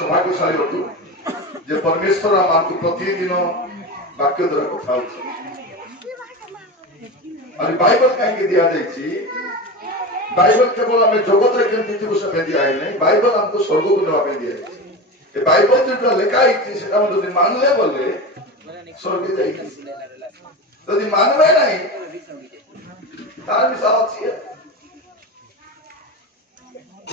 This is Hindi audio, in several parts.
सौभाग्यशाली अटू जे परमेश्वर आमको प्रतिदिन वाक्य द्वारा कथा और बाइबल कहीं दिया जाइए बाइबल केवल आम जगत रे केमती थी से दिया है नहीं बाइबल हमको स्वर्ग को देवा दिया है बाइबल जो लिखा है जो मानले बोले स्वर्ग जाइए तो मानवे नहीं तार मिसाल अच्छी है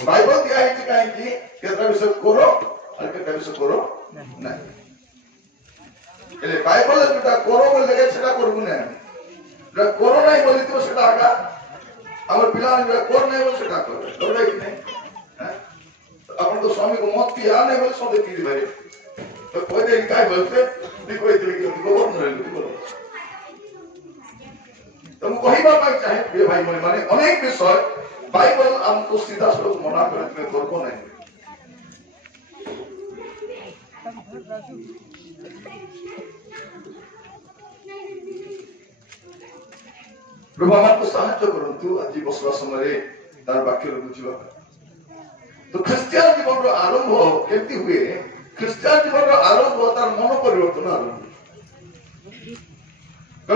बाइबल दिया है कहीं कि केतरा विषय करो और केतरा विषय करो नहीं बाइबल जोटा करो बोले सेटा करबु ना करो नहीं बोली तो सेटा आगा हमर पिला कोर नहीं बोले सेटा करबे करबे कि नहीं हैं अपन तो स्वामी को मत पिया नहीं बोले सब पी भाई तो कोई दे काय बोलते नी कोई तरीके को बोल नहीं बोलो तो मैं कहिबा पाई चाहे प्रिय भाई माने अनेक विषय बाइबल हमको सीधा सड़क मना करे में करबो नहीं प्रभु हमको साहाय्य करंतु आज बसवा समय तार वाक्य बुझिबा तो ख्रिस्टियन जीवन रो आरंभ केमती हुए ख्रिस्टियन जीवन रो आरंभ तार मन परिवर्तन आरंभ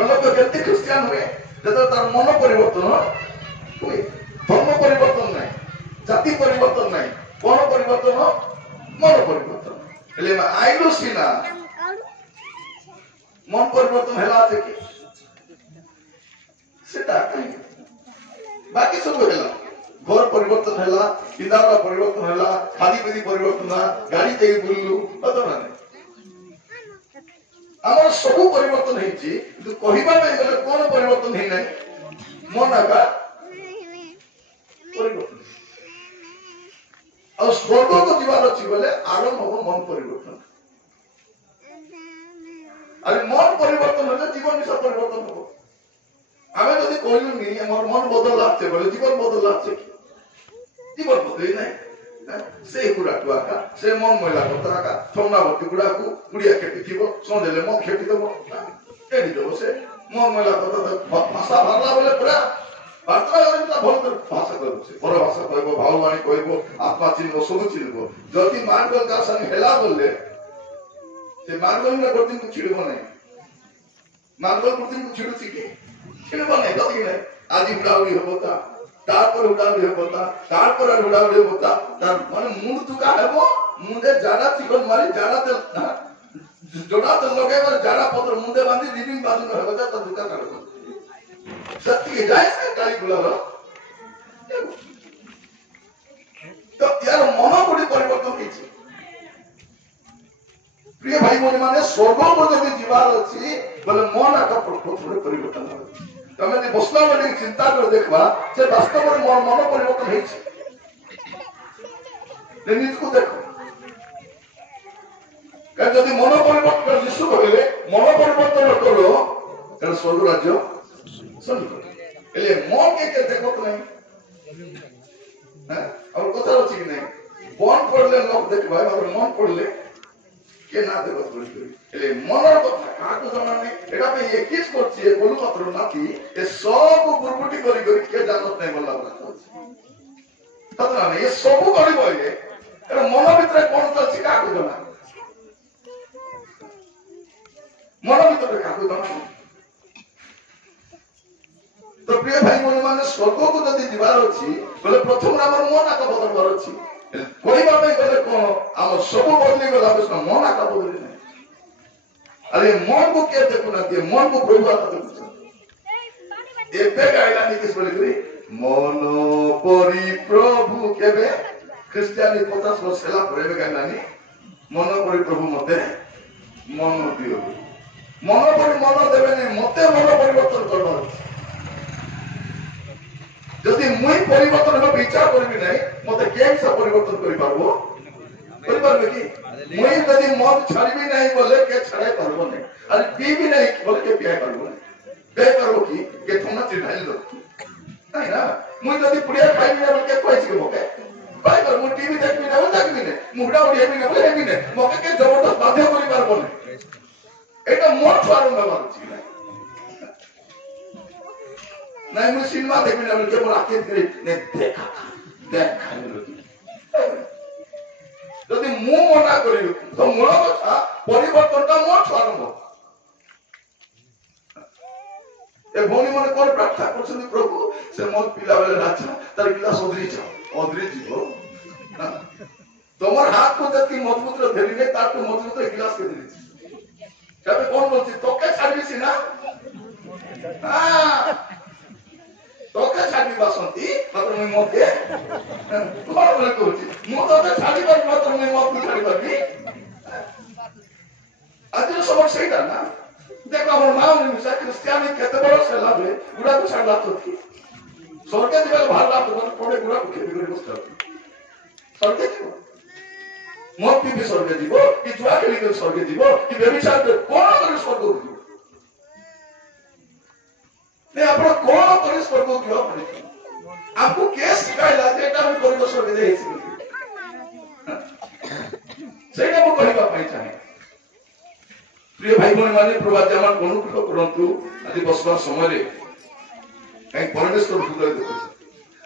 लोग केमती ख्रिस्टियन हुए जब तार मन परिवर्तन हुए धर्म परिवर्तन नहीं जाति परिवर्तन नहीं कौन परिवर्तन मन परिवर्तन एले आइलो सीना मन परिवर्तन हैला से कि सेटा कहीं बाकी सब हैला घर परिवर्तन हैला पिंदारा परिवर्तन हैला खादी पेदी परिवर्तन ना गाड़ी तेगी बुल्लु पता ना हमर सब परिवर्तन हेची तो कहिबा में गले कोन परिवर्तन हे नै मन आका परिवर्तन और स्वर्ग को जीवन अच्छी बोले आरंभ हो मन परिवर्तन अरे मन परिवर्तन हो जीवन भी सब परिवर्तन हो हमें यदि कहलु नहीं हमर मन बदल लागছে बोले जीवन बदल लागছে जीवन बदल नहीं से गुड़ा टुआका से मन मैला कतरा का थमनावती गुड़ा को गुड़िया खेती थीबो सोंदेले मन खेती देबो एडी देबो से मन मैला कतरा भाषा भरला बोले पूरा वार्ता करला भल कर भाषा करबो से पर भाषा कहबो भाववाणी कहबो आत्मा चिन्हबो सब चिन्हबो जति मानगल का संग हेला बोलले से मानगल ने प्रति को छिड़बो नहीं मानगल प्रति को छिड़ुची के छिड़बो नहीं गति नहीं आदि उड़ाउड़ी होता तारपर उड़ाउड़ी होता तारपर उड़ाउड़ी होता तार माने मुंड तुका हेबो मुंडे जाड़ा चिकन मारी जाड़ा तेल जोड़ा तेल लगाइबार जाड़ा पत्र मुंडे बांधी रिबिन बांधी न हेबो त दुका काढबो सत्य जाय से काली बुलालो तो यार मन बड़ी परिवर्तन होइछि प्रिय भाई माने स्वर्ग को जदि जीवार अछि बोले मन आका थोड़े परिवर्तन हो तमे जे बसला बडी चिंता कर देखबा जे वास्तव में मन परिवर्तन होइछि निज को देखो का जदि मन परिवर्तन यीशु कहले मन परिवर्तन करो तेरे स्वर्ग राज्य मन के देखो नहीं और कथा अच्छी कि नहीं मन पढ़ले लोग देख भाई मन पढ़ले के ना देखो मन काकू जाना नहीं एटा पे 21 करछि ए बोलु मात्र नाती ए सब गुरबुटी करी करी के जानत नहीं बोलला ततना नहीं ये सब करी बोले एटा मन भीतर कोन चलछि काकू जाना मन भीतर काकू जाना तो प्रिय भाई माने स्वर्ग को जदि जीवार अछि बोले प्रथम हमर मन आका बदलबार अछि कोइबा में गले कोन हम सब बदली गला बस मन आका बदली नहीं अरे मन को के देखो ना दिए मन को प्रभु आका देखो एबे गाइला नि किस बोले करी मन परि प्रभु केबे क्रिश्चियन 50 वर्ष हला परेबे गाइला नि मन परि प्रभु मते मन दियो मन परि मन देबे नहीं मते मन परिवर्तन करबा जदि मुई परिवर्तन हो विचार करबी नहीं मते केम से परिवर्तन करि पारबो कि मुई जदि मन छाड़बी नहीं बोले के छाड़े पारबो नहीं अरे पी भी नहीं बोले के पिया पारबो नहीं बे करो कि के थोना चिढ़ाई दो नहीं ना मुई जदि पुड़िया खाई बिना बोले के पैसे के मोके बाय कर मु टीवी देखबी ना देखबी नहीं मुहडा उड़िया भी ना बोले भी नहीं मोके के जबरदस्त बाध्य करि पारबो नहीं एटा मोर छुआर में बारुची नहीं नहीं मैं सिनेमा देखने वाले के मोर आके करे ने देखा नहीं रोटी जदि मु मना करी तो मूल कथा परिवर्तनटा मोठू आरंभ। ए भौणी मन कोन प्रार्थना करछन प्रभु से मोर पिला बेले राजा तार गिलास ओदरी जीवो तोमर हाथ को जति मजबूत रे धरी ने तार को मजबूत रे गिलास के धरी तबे कोन बोलछि तोके छाड़बी सिना हां तोके छाड़ी बासंती मात्र मैं मोके कोन बोले कहछि मु तो छाड़ी पर मात्र मैं मोके छाड़ी परबी आज सब सहीटा ना देखो हमर मां ने मिसा क्रिश्चियन केते बड़ से लाभे गुडा को छाड़ला तो थी स्वर्ग दिबे भारला तो पड़े गुडा को खेती करे बसता स्वर्ग जीव मोती भी स्वर्ग जीव कि जुआ खेली के स्वर्ग जीव कि व्यभिचार कोन करे स्वर्ग जीव ने आपण कोन करे स्वर्ग जीव पड़े आपको केस सिखाइला जे एटा हम करबो स्वर्ग जाई सेटा मु कहबा पाई चाहे प्रिय भाई बहन माने प्रभु जमान अनुग्रह करंतु आज बसवा समय रे कहीं परमेश्वर हृदय देखो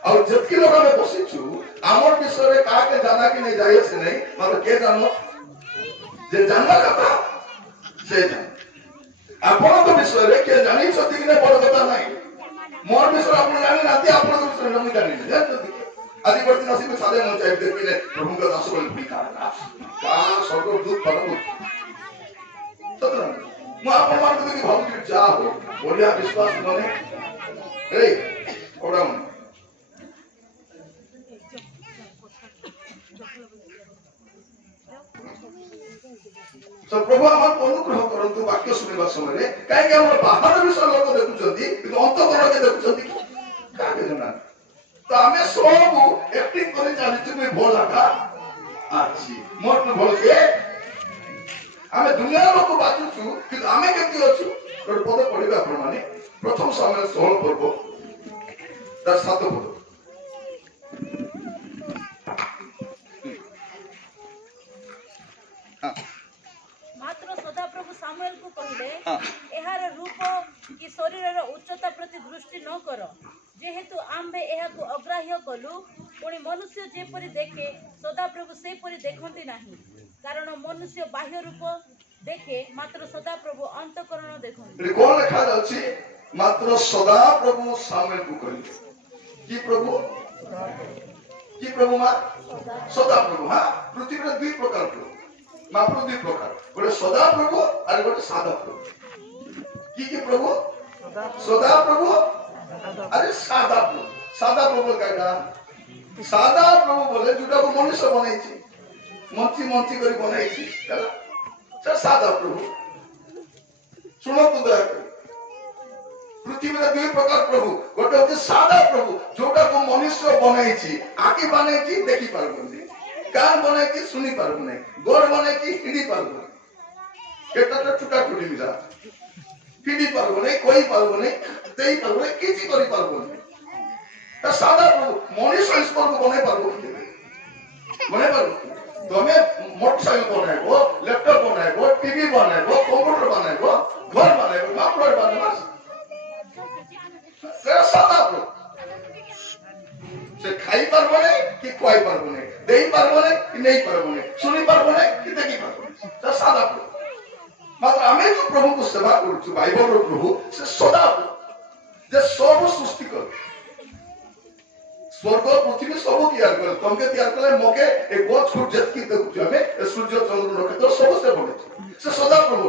और जतकी लोग में बसिछु आमर विषय रे का के जाना कि नहीं जाय से नहीं मतलब के जानो जे जानना कथा से जान आपण तो विषय रे के जानि छथि कि नहीं बड़ कथा नहीं मोर विषय आपण जानि नाती आपण तो विषय नहीं जानि जानत आदि वर्ती नसीब सादे मन चाहिए देखिने प्रभु का दास बोल पिता का स्वर्ग दूत परम तत्र मु आपण मान को देखि भाव कि जा हो बढ़िया विश्वास माने ए कोडम सब प्रभु हम अनुग्रह करंतु वाक्य सुनिबा समय रे काहे कि हम बाहर विषय लोक देखुचंती कि अंतःकरण के देखुचंती काहे जना तो हमें सब एक्टिंग करे चालिछु में भोला का आछि मोर न भोल के हमें दुनिया लोक बाचुछु कि हमें केति अछु गोटे पद पढिबा प्रमाणे प्रथम समय 16 पर्व तार 7 पद मात्र सदा प्रभु सामुएल को कहले एहार रूप कि शरीर रो उच्चता प्रति दृष्टि न कर जेहेतु आम्बे एहा को अग्राह्य कलु पुणी मनुष्य जे परि देखे सदा प्रभु से परि देखंती नाही कारण मनुष्य बाह्य रूप देखे मात्र सदा प्रभु अंतःकरण देखंती कोन लिखा अछि मात्र सदा प्रभु सामुएल को कहले कि प्रभु मा सदा प्रभु हां पृथ्वी रे दुई प्रकार प्रभु मात्र दुई प्रकार गोटे सदा प्रभु और गोटे सादा प्रभु कि प्रभु सदा प्रभु अरे सादा प्रभु कहना सादा प्रभु बोले जोटा को मनुष्य बनाई मंची करी बनाई से सादा प्रभु सुनो तो दया पृथ्वी में दुई प्रकार प्रभु गोटे होते सादा प्रभु जोटा को मनुष्य बनाई आखि बनाई देखी पारबनी कान बनाई सुनी पारबनी गोर बनाई हिंदी पारबनी एटा तो टुटा टुटी मिला हिंदी पारबनी कोई पारबनी तेई पारबनी किछि करी पारबनी ता सादा प्रभु मनुष्य ईश्वर को बनाई पारबो तमे मोटरसाइकिल बनाइबो लैपटॉप बनाइबो टीवी बनाइबो कंप्यूटर बनाइबो घर बनाइबो मापड़ बनाइबो से सादा प्रभु से खाई पारबो कि कोई पारबो नहीं देई पारबो कि नहीं पारबो सुनी पारबो कि देखी पारबो ता सादा प्रभु मात्र आमे जो प्रभु को सेवा करूछु बाइबल रो प्रभु से सदा जे सब सृष्टि कर स्वर्ग पृथ्वी सब तैयार करे तमके तैयार करे मके एक बहुत छोट जतकी देखु हमें सूर्य चंद्र नक्षत्र सब से बने से सदा प्रभु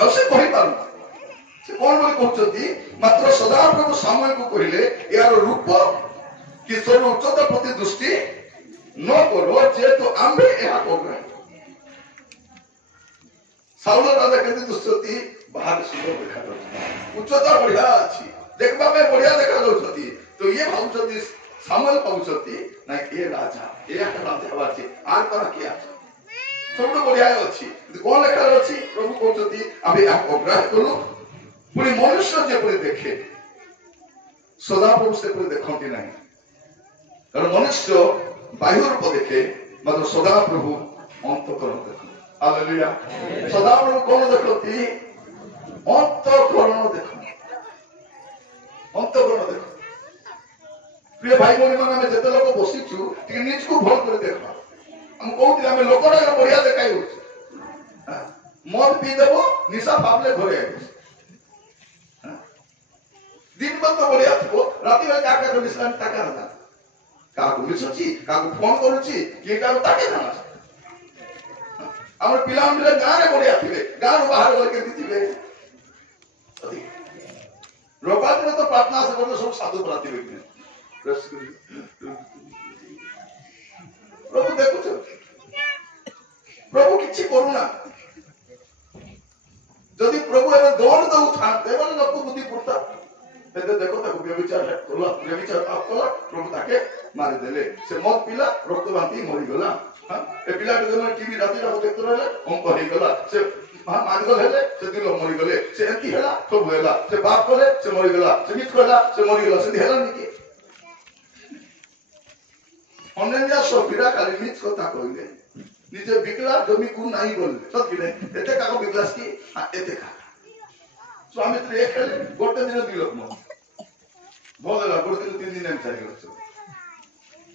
अब से कहि पारु से कोन बोली कहउछथि मात्र सदा प्रभु सामुएल को कहिले यार रूप कि सर्व उच्चता प्रति दृष्टि न करो जे तो आम्बे एहा कोग्रा साउल राजा केते दुष्टति बाहर सुंदर देखा जाउछ उच्चता बढ़िया अछि देखबा में बढ़िया देखा जाउछथि तो ये भाउछथि सामुएल कहउछथि ना ए राजा ए राजा बाछि आर करा किया सब बढ़िया अछि कोन लेखा अछि प्रभु कहउछथि आबे आप अग्राह करू पुनी मनुष्य जे परि देखे सदा प्रभु से परि देखंती नाही कारण मनुष्य बाह्य रूप देखे मात्र सदा प्रभु अंतःकरण देखे हालेलुया सदा प्रभु कोन देखंती अंतःकरण देखो अंतःकरण देखो प्रिय भाई भौणी मैंने आम जिते लोक बसीचु निज को भल कर देख आम कहते आम लोकटा बढ़िया देखाई मद पीदेव निशा पापले घरे दिन बंद तो बढ़िया थो राति बेले क्या मिसला टाका ना क्या मिसुची क्या फोन करुच्ची किए क्या ताके ना आम पिला गाँव में बढ़िया थे गाँव बाहर गले के रविवार दिन तो प्रार्थना से बोले सब साधु प्रार्थी प्रभु देखु प्रभु किसी करूना जदि प्रभु एवं दौड़ दऊ था लोक बुद्धि पड़ता देखो व्यभिचार पाप कला प्रभु ताके मारी देले से मद पिला रक्त बांधी मरीगला ए पिला टीवी राति देखते रहे अंक हो गला से मानगल हेले से दिल मरीगले से एंती हेला सब हेला से बाप कले से मरीगला से मित कला से मरीगला से हेला निके अन्य सफिरा खाली मित कथा कहले निजे बिकला जमी को नाही बोलले सत कि नहीं एते काको बिकलास की एते का स्वामी स्त्री एक खेले गोटे दिन दिलक म भल ला गोटे दिन 3 दिन एम चाहि गछ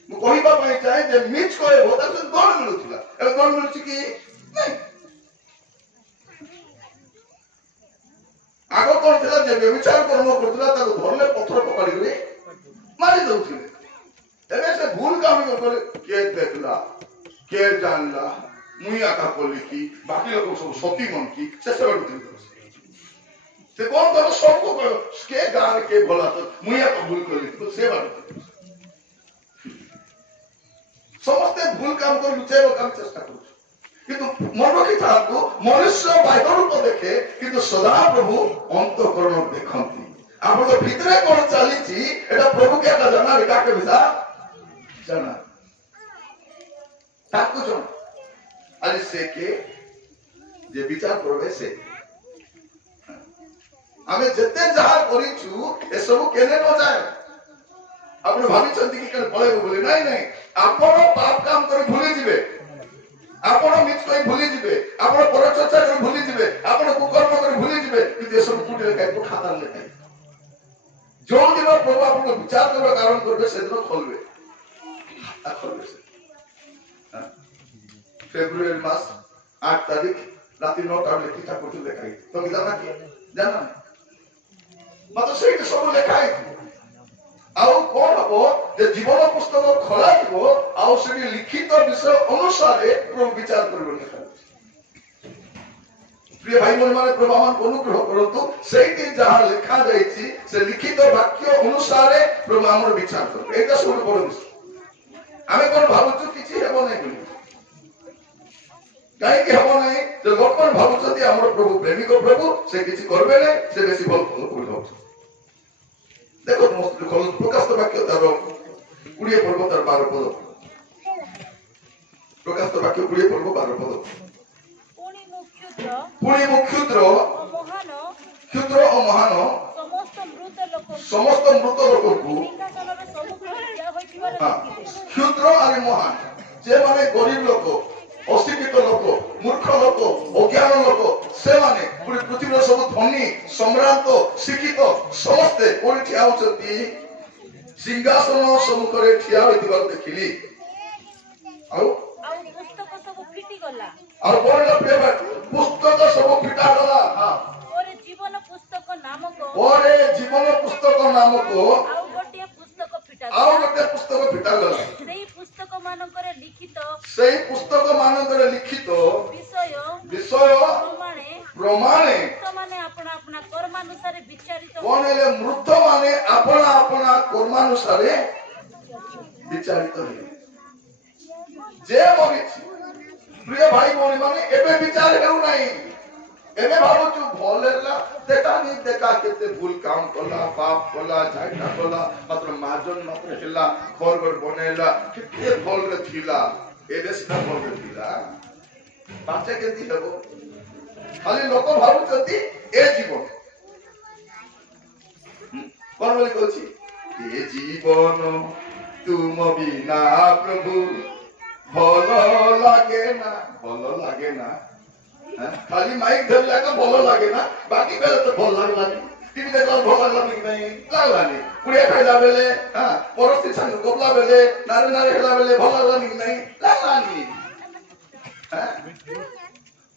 मु कहिबा पई चाहे जे मिच कहे होता से दौड़ मिलुथिला ए दौड़ मिलुछि कि नहीं आगो कोन थिला जे व्यभिचार कर्म करथिला ताको धरले पत्थर पकड़ी गले मारी दउथिले एबे से भूल काम करे के देखला के जानला मुई आका कोली की बाकी लोग सब सती मन की से सब उठिल से कौन कर सबको के गान के बोला तो मुई आका भूल कोली तो से बात समस्त भूल काम कर लुचेरो काम चेष्टा करू किंतु मन रखी था को मनुष्य बाह्य रूप देखे किंतु सदा प्रभु अंतःकरण देखंती आपण तो भीतरे कोन चाली छी एटा प्रभु के का जाना एका के विसा जाना ताकू जन आज से के जे विचार करबे से आमे जते जहा करिछु ए सब केने न जाय आपण भाबी चंदी की कल पळे बोले नहीं नहीं आपण पाप काम कर भूली जिवे आपण मिच कोई भूली जिवे आपण परचर्चा कर भूली जिवे आपण कुकर्म कर भूली जिवे कि ये सब कुटे काय को खाता ले जो दिन प्रभु आपण विचार करबा कारण करबे से दिन खोलबे आ खोलबे से फेब्रुआरी मास 8 तारीख राति 9 टा लिखि ठाकुर तो लेखाई तो जाना कि जाना मतलब सेठी सब लेखाई आउ कोन हो जे जीवन पुस्तक खोला दिबो आउ सेठी लिखित विषय अनुसार प्रभु विचार करबो लेखा प्रिय भाई मन माने प्रभु मान अनुग्रह करंतु सेठी जहा लिखा जाईछि से लिखित वाक्य अनुसार प्रभु हमर विचार कर एटा सब बड़ विषय आमे कोन भाबुछु किछि हेबो नै बोली कहीं कि हम नहीं जो लोक मन भाबुछथि हमर प्रभु प्रेमिक प्रभु से किछि करबे नै से बेसी भल कोन हो देखो मस्त खोल प्रकाश वाक्य तार 20 पर्व तार 12 पद प्रकाश वाक्य 20 पर्व 12 पद पुणी मुख्युद्र क्षुद्र और महान समस्त मृत लोक को क्षुद्र और महान जे माने गरीब लोक अशिक्षित लोक मूर्ख लोक अज्ञान लोक से माने पूरी पृथ्वी सब धनी सम्रांत शिक्षित समस्ते कोन ठिया होचती सिंहासन सम्मुख रे ठिया होइतिबार देखिली आ पुस्तक सब फिटी गला और बोलला पेपर पुस्तक सब फिटा गला हां ओरे जीवन पुस्तक नामक आउ गोटे पुस्तक फिटा गला सेही पुस्तक मानकर लिखित विषय प्रमाणे माने अपना अपना कर्मानुसार विचारित कोन हेले मृत माने अपना अपना कर्मानुसार विचारित हे जे मरिछि प्रिय भाई भौणी माने एबे विचार हेउ नाही एबे भाबुछु भलेला देखा केते भूल काम कला पाप कला झाइटा कला मात्र माजन मात्र हेला घर बनेला केते भल रे थिला एबे सिना भल रे थिला पाचे केति हेबो खाली लोक भाबुछथि ए जीवन कोन बोली कहछि ए जीवन तुम बिना प्रभु भलो लागे ना खाली माइक धरला का भलो लागे ना बाकी बेले तो भल लागला टीवी देखला भल लागला कि नहीं लागलानी पुड़िया खाइला बेले हां परस्ती संग गोपला बेले नारे नारे हेला बेले भल लागला कि नहीं लागलानी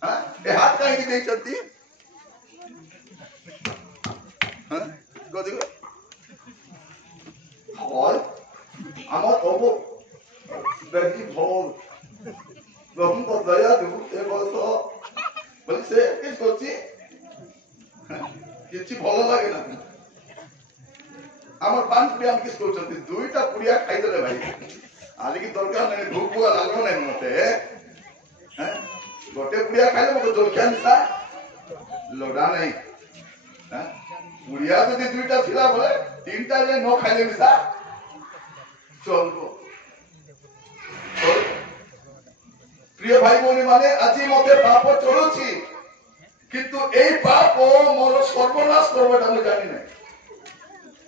हां ए हाथ काहे की देचती हां गोदी और আমার তবু বেশি ভোল রকম দয়া দেবো এ বলতো বলি সে কি করছি কিছু ভালো লাগে না আমার পান পুড়িয়া আমি কিছু করছি দুইটা পুড়িয়া খাইদেলে ভাই আজ কি দরকার নেই ভোক ভোক লাগলো না মতে হ্যাঁ গোটে পুড়িয়া খাইলে মতো জলখিয়া নিশা লোডা নাই হ্যাঁ পুড়িয়া যদি দুইটা ছিলা বলে তিনটা যে ন খাইলে মিশা চলবো প্রিয় ভাই বোন মানে আজি মতে পাপ চলুছি কিন্তু এই পাপ মোর সর্বনাশ করবে আমি জানি না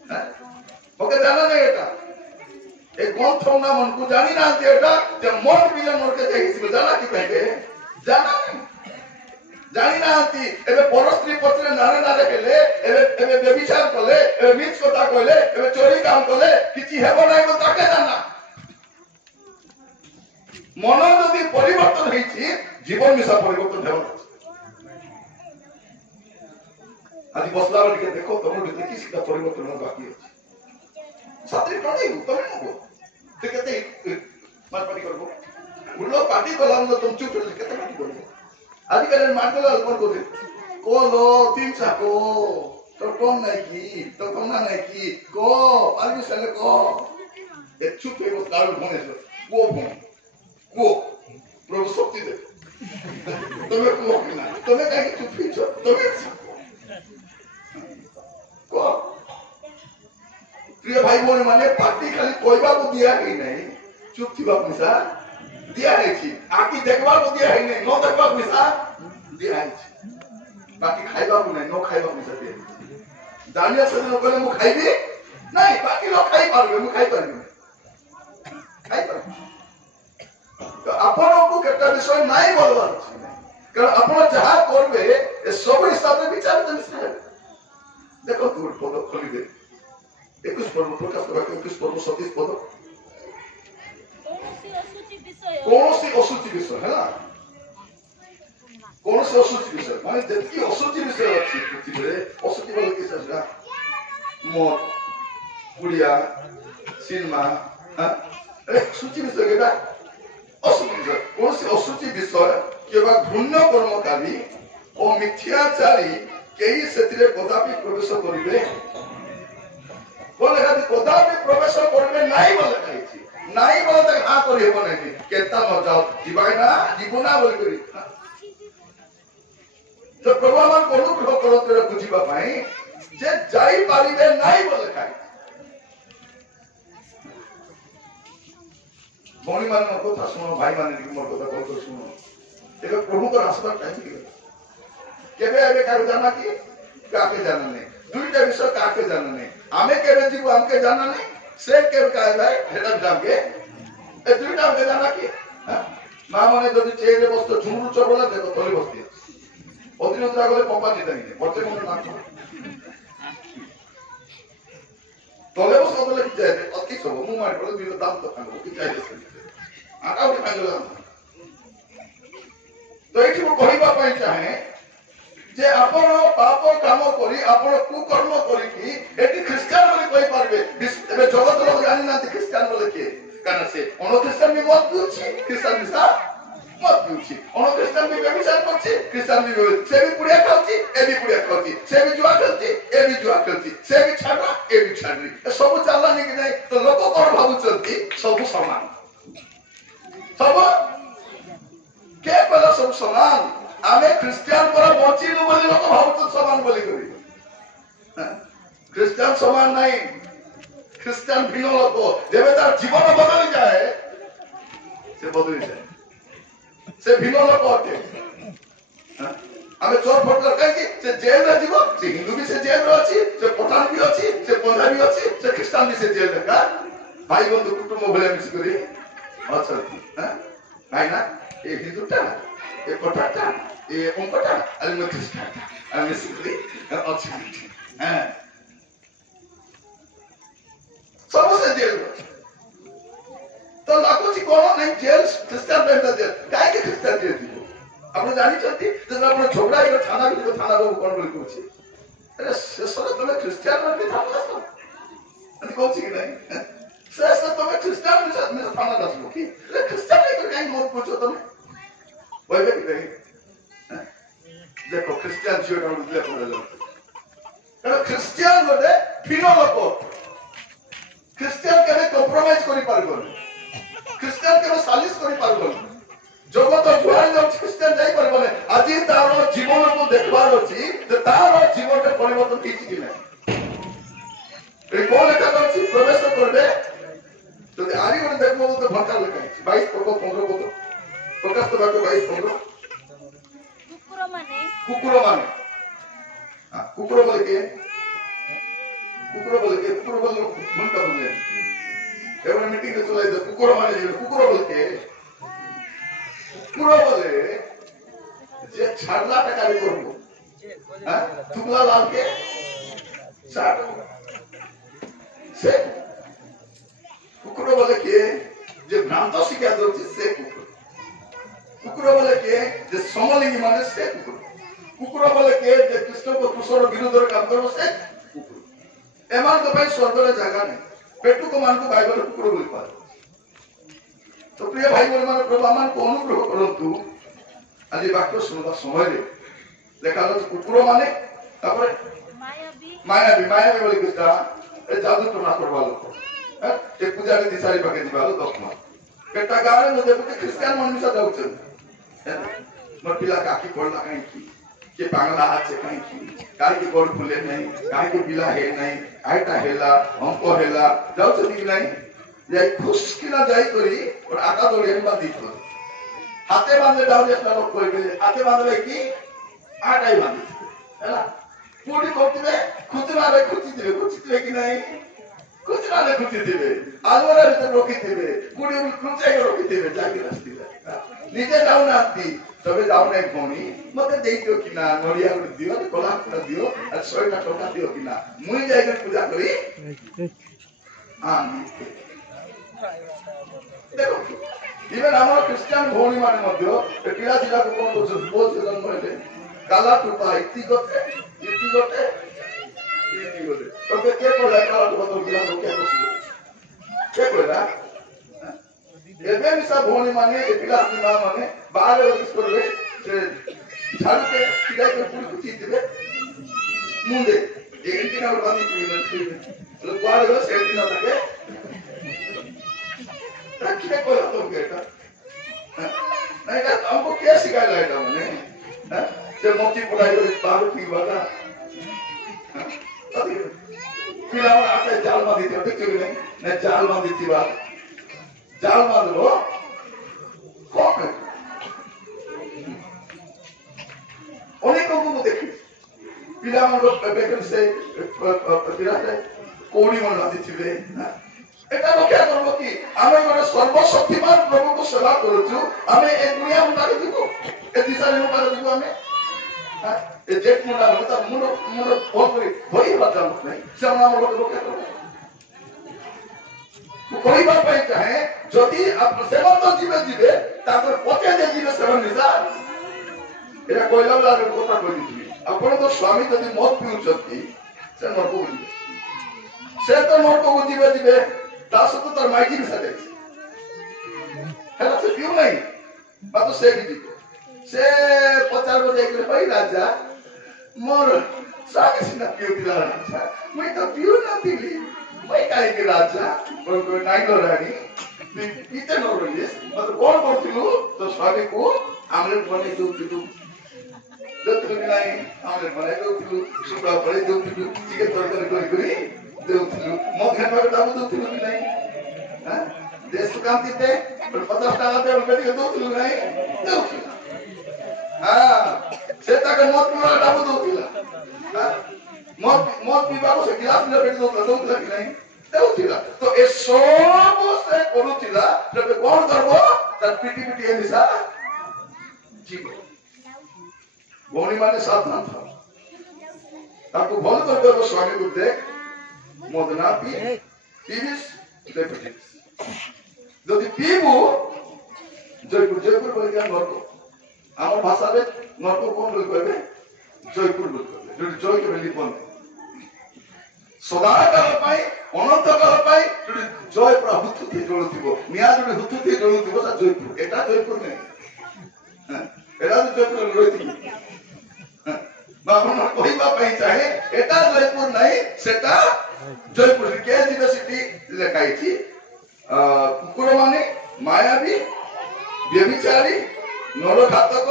হ্যাঁ ওকে জানা নেই এটা এই গ্রন্থ না মনকু জানি না যে এটা যে মন বিলে মোরকে দেখিছিল জানা কি পাইবে জানা নেই জানি না আন্তি এবে পরস্ত্রী পত্রে নারে নারে হেলে এবে ব্যভিচার কলে এবে মিছ কথা কইলে এবে চোরি কাম কলে কিছু হেব নাই বল তাকে জানা মন যদি পরিবর্তন হইছি জীবন মিশা পরিবর্তন হেব না আজি বসলা বলিকে দেখো তোমার ভিতরে কি সেটা পরিবর্তন বাকি আছে সাথে টনে তুমি নগো দেখতে মারপাটি করব উল্লো পার্টি করলাম তো তুমি চুপ করে কেতে পার্টি করব आजकल मार्केट अल्पन कोते कोलो तीन चाको तो कौन नहीं की तो कौन नहीं की को आलू साले को ये चुप है वो दारू होने से वो प्रभु शक्ति दे तुम्हें को ना तुम्हें कहीं चुप ही चो तुम्हें को प्रिय भाई बोले माने पार्टी खाली कोई बात दिया ही नहीं चुप थी बाप मिसा दिया है छी आकी देखबा को दिया है नहीं नो देखबा मिसा दिया है बाकी खाइबा को नहीं नो खाइबा मिसा दिया दानिया से नो कहले मु खाइबी नहीं बाकी लोग खाइ पारबे मु खाइ पारबे तो अपन को केटा विषय नहीं बोलबा कारण अपन जहां करबे ए सब हिसाब से विचार त मिसा देखो तू पद खोली दे 21 पद प्रकाश करा 21 पद 37 पद कौन सी असुचि विषय है ना कौन सी असुचि विषय माने जति असुचि विषय अछि पृथ्वी रे असुचि बोल के सजगा मौत पुड़िया सिनेमा हां ए असुचि विषय केटा असुचि विषय कौन सी असुचि विषय केबा घृण्य कर्मकारी और मिथ्याचारी केही सेतिरे कदापि प्रवेश करिवे बोले कदापि प्रवेश करिवे नाही बोले कहिछि नहीं बोले तक हां करी हेबो नहीं केता न जाओ जीवाय ना जीवना बोल करी तो प्रभु मन अनुग्रह करो तेरे बुझिबा पाई जे जाई पारिबे नहीं बोले खाई भौणी मान कथा सुनो भाई मान मोर कथा बोल कर सुनो एबे प्रभु को रास्ता टाइम के केबे एबे का जाना की काके जाना नहीं दुईटा विषय काके जाना नहीं आमे केबे जीव हमके जाना नहीं से के काय भाई हेडा जाके ए दुईटा के जाना की हां मां माने जदी चेरे बसतो झुमरु चबला देखो तली बसती অতিনদ্রা গলে পপা দিতে নিতে পড়তে কোন নাম তলে বসে বলে কি যায় অতি সব মু মার বলে দিল দাম তো খাবো কি চাই আটা উঠে খাইলো তো এটি মু কহিবা পাই চাহে যে আপন পাপ কাম করি আপন কুকর্ম করি কি এটি খ্রিস্টান বলে কই পারবে এবে জগত লোক জানি না যে খ্রিস্টান বলে কি কারণ সে অন খ্রিস্টান বি মত দিউছি খ্রিস্টান বিসা मत पूछी ono ख्रिस्टान भी व्यभिचार करछि ख्रिस्टान भी से भी पुड़िया खाउछि ए भी पुड़िया खाउछि से भी जुआ खेलछि ए भी जुआ खेलछि से भी छाड़ा ए भी छाड़ी सब चाला नहीं कि नहीं तो लोक कोन भाबुचंती सब समान सब के पला सब समान आमे ख्रिस्टान पर बचिलु बोली लोक भाबुच समान बोली करी ख्रिस्टान समान नहीं ख्रिस्टान भिन्न लोक जेबे तार जीवन बदली जाए से बदली जाए से भिन्न लोक होते आमे चोर फटकर कहि से जेल रे जीवो से हिंदू भी से जेल रे अछि से पठान भी अछि से पंजाबी अछि से ख्रिस्टान भी से जेल रे का भाई बंधु कुटुंब भले मिस करी अच्छा हां भाई ना ए हिंदूटा ए पठाटा ए ओंपटा अल मतिस्टा अल मिस करी अछि समस्या जेल तो लाଗୁଛି କଣ ନାଇଁ ଜେଲ ଖ୍ରୀଷ୍ଟିଆନ ରହିଲା ଜେଲ କାହିଁକି ଖ୍ରୀଷ୍ଟିଆନ ଜେଲ ଯିବ ଆପଣ ଜାଣିଛନ୍ତି ଯେତେବେଳେ ଆପଣ ଝଗଡ଼ା ହେଇଗଲେ ଥାନା ଭିତରେ ଥାନା ବାବୁ କଣ ବୋଲି କହୁଛି ଆରେ ଶେଷରେ ତମେ ଖ୍ରୀଷ୍ଟିଆନ ବୋଲି ଥାନା ଆସିବ ଏମିତି କହୁଛି କି ନାଇଁ ଶେଷରେ ତମେ ଖ୍ରୀଷ୍ଟିଆନ ଥାନା ଆସିବ କି ଖ୍ରୀଷ୍ଟିଆନ ହେଇକି କାହିଁକି ମୋର କହୁଛ ତମେ କହିବେ କି ନାଇଁ ଦେଖ ଖ୍ରୀଷ୍ଟିଆନ ଝିଅଟା ଗୋଟେ ଦେଖ କାରଣ ଖ୍ରୀଷ୍ଟିଆନ ଗୋଟେ ଭିନ୍ନ ଲୋକ ଖ୍ରୀଷ୍ଟିଆନ କେବେ କମ୍ପ୍ରମାଇଜ କରିପାରିବନି ଖ୍ରୀଷ୍ଟିଆନ କେବେ ସାଲିସ କରିପାରିବନି ଜଗତ ଯୁଆଡେ ଯାଉଛି ଖ୍ରୀଷ୍ଟିଆନ ଯାଇପାରିବନି ଆଜି ତାର ଜୀବନକୁ ଦେଖିବାର ଅଛି ଯେ ତାର ଜୀବନରେ ପରିବର୍ତ୍ତନ ହେଇଛି କି ନାହିଁ କଣ ଲେଖା ଅଛି ପ୍ରବେଶ କରିବେ ଯଦି ଆରି ଗୋଟେ ଦେଖିବ ତ ଘଣ୍ଟା ଲେଖା ହେଇଛି 22 ପର୍ବ 15 ପଦ ପ୍ରକାଶ ବାକ୍ୟ 22 15 କୁକୁର ମାନେ କୁକୁର ବୋଲେ କିଏ କୁକୁର ବୋଲେ ଘଣ୍ଟା ବୋଲେ एवं मीटिंग में चला इधर कुकुर माने जी कुकुर बोल के कुकुर बोले जे छाड़ला टका रे करबो हां तुगला लाल के छाड़ से कुकुर बोले के जे भ्रांत शिक्षा दउछि से कुकुर बोले के जे समलिंगी माने से कुकुर बोले के जे कृष्ण को कृष्ण विरुद्ध रे काम करबो से कुकुर एमान तो भाई स्वर्ग रे जगह नहीं पेटू को मान को बाइबल कुकुर बोली पार तो प्रिय भाई बोल मान प्रभु मान को अनुग्रह करंतु आज वाक्य सुनबा समय रे लेखा लो कुकुर माने तापर मायावी बोली किस्ता ए जादू टोना करबा लोक ए पूजा रे दिसारी पाके दिबालो 10 मास पेटा गाळे मते पुते क्रिश्चियन मन मिसा जाउछन मोर पिला काकी कोडला काई की के पागला हाथ से काई की काई के गोड़ खुले नहीं काई के बिला है नहीं आइटा हेला हमको हेला जाउ छ कि नहीं जाई खुश कि ना जाई करी और आका दौड़े बांधी कर हाथे बांधे जाउ जेटा लोग कोई गेले हाथे बांधले की आटाई बांधी हैला पूरी करतिबे खुचरा रे खुचितिबे कि नहीं खुचरा रे खुचितिबे आलवरा रे रोकितिबे पूरी खुचाई रोकितिबे जाकी रस्तिबे निजे जाउ ना आती तबे जाउ नै कोनी मते देई दियो कि ना नडिया गुड दियो कोला पुरा दियो आ 100 टका दियो कि ना मुई जाई के पूजा करी हां देखो इवन हमर क्रिश्चियन भौणी माने मध्य पिला जिला को कोन दोस बोल जन्म होले काला टुपा इति गते तबे के कोला काला टुपा तो पिला लोके बसि के कोला एबे मिसा भौणी माने ए पिला दिना माने बाहर किस करबे से झाड़ू के पिला के पूरी कुछ दिबे मुंडे एक दिन और बांधी दिबे तो बाहर गो से दिन तक रखिए कोला तो बेटा नहीं का हमको क्या सिखाया जाएगा मैंने हैं जब मोती पढ़ाई और बाहर की बात पिला आते जाल बांधी थे देखिए नहीं जाल बांधी थी बात जाल बांध लो कौन अनेकों को देखिए पिला मन बेकन से पिला से कोड़ी मन बांधी थी वे এটা লক্ষ্য করব কি আমি মানে সর্বশক্তিমান প্রভুকে সেবা করছু আমি এই দুনিয়া মুন্ডাকে দিব এই দিশারে মুন্ডাকে দিব আমি এই জেট মুন্ডা হলো তা মুন্ড ফোন করে হই বাতা নাই সেমন আমার লোক লক্ষ্য করব কইবা পাই চাহে যদি আপনি সেবন তো জীবে তারপর পচে যে জীবে সেবন নিসা এটা কইলা লাগে কথা কই দিবি আপন তো স্বামী যদি মদ পিউছতি সে মরবো দিবে সে তো মরবো দিবে तासो तो तर माइकी में सटे है तो क्यों नहीं बात तो से भी से 50 बजे एक भाई राजा मोर साके सिना पियो दिला राजा मैं तो पियो ना पीली मैं काहे के राजा और कोई नहीं लो रानी पीते न रहिस मतलब कौन करथिलु तो स्वामी को आमलेट बने दो नहीं आमलेट बने दो सुबह बने दो चिकन तड़का करी देउथिलु मो घर में दाबु देउथिलु कि नहीं हां देश काम दिते पर 50 टाका दे बेटी के देउथिलु नहीं देउथिलु हां सेता के मत पिवा दाबु देउथिला हां मत पिवा को से गिलास में बेटी देउथिलु कि नहीं देउथिला तो ए सब से करूथिला जब कोन करबो त पिटी एनिसा जीव भौणी माने सावधान था ताको भल कर देबो स्वामी को देख मदना पी पीबिस डेपुटिस যদি পিবু জয়পুর জয়পুর বলে জ্ঞান নরক আমার ভাষাতে নরক কোন বলে কইবে জয়পুর বলে কইবে যদি জয় কে বলি কোন সদাকাল পাই অনন্ত কাল পাই যদি জয় পুরা হুতুতি জড়ুতিব নিয়া যদি হুতুতি জড়ুতিব তা জয়পুর এটা জয়পুর নেই এটা তো জয়পুর রইতি বাবা কইবা পাই চাহে এটা জয়পুর নাই সেটা জয়পুর কে ইউনিভার্সিটি লেখাইছি কুকুর মানে মায়াবী ব্যভিচারী নরঘাতক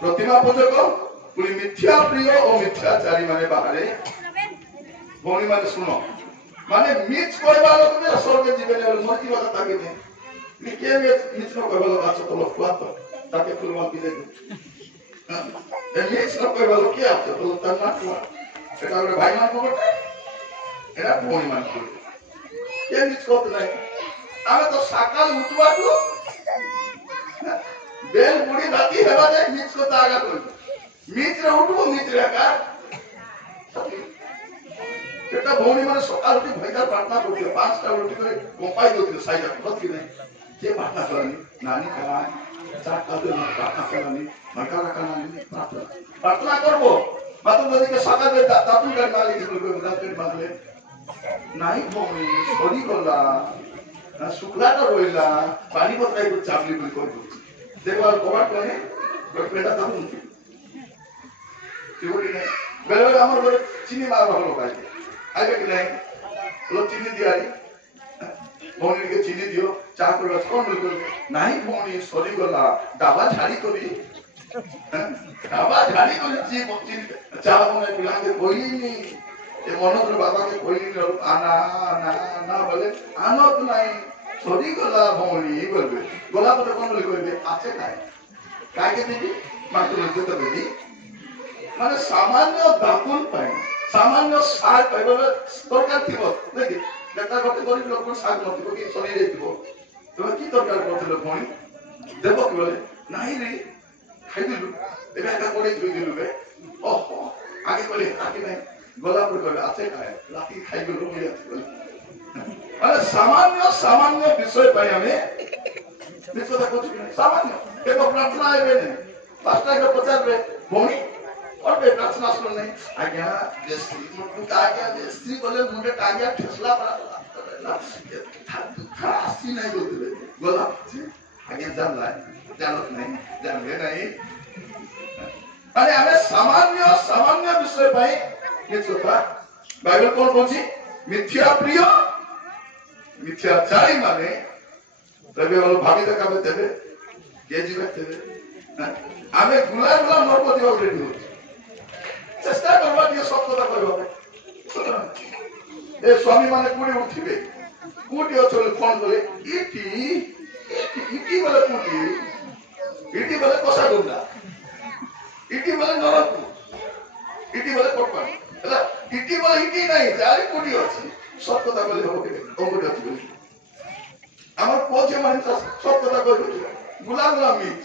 প্রতিমা পূজক পুরি মিথ্যা প্রিয় ও মিথ্যাচারী মানে বাহারে ভৌণী মানে শুনো মানে মিছ কইবা লোক স্বর্গে জীবনে মরতি বাতা তাকে নেই কে মিছ ন কইবা লোক আছে তো লোক তাকে ফুলমা দিলে মিছ ন কইবা লোক কি আছে তো তার না এটা ওরে ভাই মান করতে এটা ভৌণী মান করতে কে মিছ করতে নাই আমি তো সকাল উঠবাটু বেল বুড়ি রাতি হেবা যায় মিছ করতে আগা করব মিছরে উঠবো মিছরে একা এটা ভৌণী মানে সকাল উঠি ভাইদার প্রার্থনা করতে 5টা উঠি করে গোপাই দিতে সাইডা কত কি নাই কে প্রার্থনা করেনি নানি খাওয়ায় চা খাওয়াতে প্রার্থনা করেনি মাকা রাখা নানি প্রার্থনা করবো মাত্র নদীকে সকালে দাতুল গাড়ি মালিক বলবে দাতুল মাগলে নাই ভৌণী সরি গলা শুক্লাটা রইলা পানি পত্রাই করে চাপলি বলি করবো দেখো আর কবার করে পেটা তখন বেলে বেলে আমার ঘরে চিনি মারা হলো কাজে আগে কি নাই লোক চিনি দিয়ারি ভৌণীকে চিনি দিও চা করবে কোন বলি করবে নাই ভৌণী সরি গলা ডাবা ঝাড়ি করি ডাবা ঝাড়ি করি চা মনে পিলাকে কইনি এ মনোহর বাবাকে কইনি আনা না না বলে আনত নাই সরি গলা ভৌণী বলবে গলা পরে কোন বলি কইবে আছে নাই কাকে দিবি মাত্র যেতে দিবি মানে সামান্য দাপুল পাই সামান্য সার পাই বলে দরকার থিব দেখি দেখা করতে গরিব লোক সার নথিব কি শরীরে দিব তুমি কি দরকার করছিল ভৌণী দেব কি বলে নাই রে খাই দিলু এবার একা করে দিলু বে ওহ আগে বলে আগে নাই গলা পরে কইবে আছে নাই রাতি খাই গেল বলে আছে বলে মানে সামান্য সামান্য বিষয় পাই আমি বিষয়টা করছি সামান্য কেন প্রার্থনা আইবে না পাঁচটাকে পচারবে ভৌণী করবে প্রার্থনা শুনে নাই আজ্ঞা যে স্ত্রী আজ্ঞা যে স্ত্রী বলে মুন্ডে আজ্ঞা ঠেসলা আসি নাই বলতে গলা আগে জানলাই জানত নাই জানবে নাই মানে আমি সামান্য সামান্য বিষয় পাই কিছু বাইবেল কোন বলছি মিথ্যা প্রিয় মিথ্যাচারী মানে তবে বলো ভাবি দেখাবে দেবে কে জিবে দেবে আমি গুলা গুলা নর্ব দিবা রেডি হচ্ছি চেষ্টা করবা দিয়ে সত্যতা করবে এ স্বামী মানে কুড়ি উঠিবে কুটি অচল ফোন করে ইটি ইটি বলে কুটি ইটি বলে কষা গুন্ডা ইটি বলে নরকু ইটি বলে কোটপান ହେଲା ইটি বলে ইটি নাই যার কুটি আছে সত্যতা বলে হবে অঙ্গটি আছে আমার পৌঁছে মানে সত্যতা করবে গুলা গুলা মিছ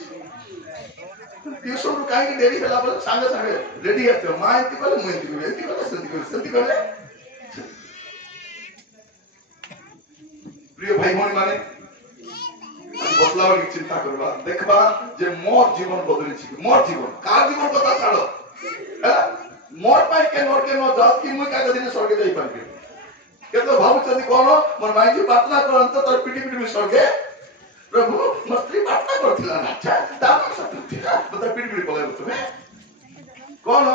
টিউশন কাহিনী দেরি ହେଲା বলে সাঙ্গে সাঙ্গে রেডি আছে মা এতি বলে মুই এতি বলে সেতি করে প্রিয় ভাই ভৌণী মানে বদলাবার চিন্তা করবা দেখবা যে মোর জীবন বদলেছি মোর জীবন কার জীবন কথা ছাড়ো মোর পাই কেন যাও কি মুই কাকে দিনে স্বর্গে যাই পারবে কিন্তু ভাবুଛନ୍ତି কোন মোর মাইজি প্রার্থনা করন্ত তোর পিটি পিটি স্বর্গে প্রভু মোর স্ত্রী প্রার্থনা করছিল না আচ্ছা দাম সত্য ଥିଲା তোর পিটি পিটি পলাই তুমি কোন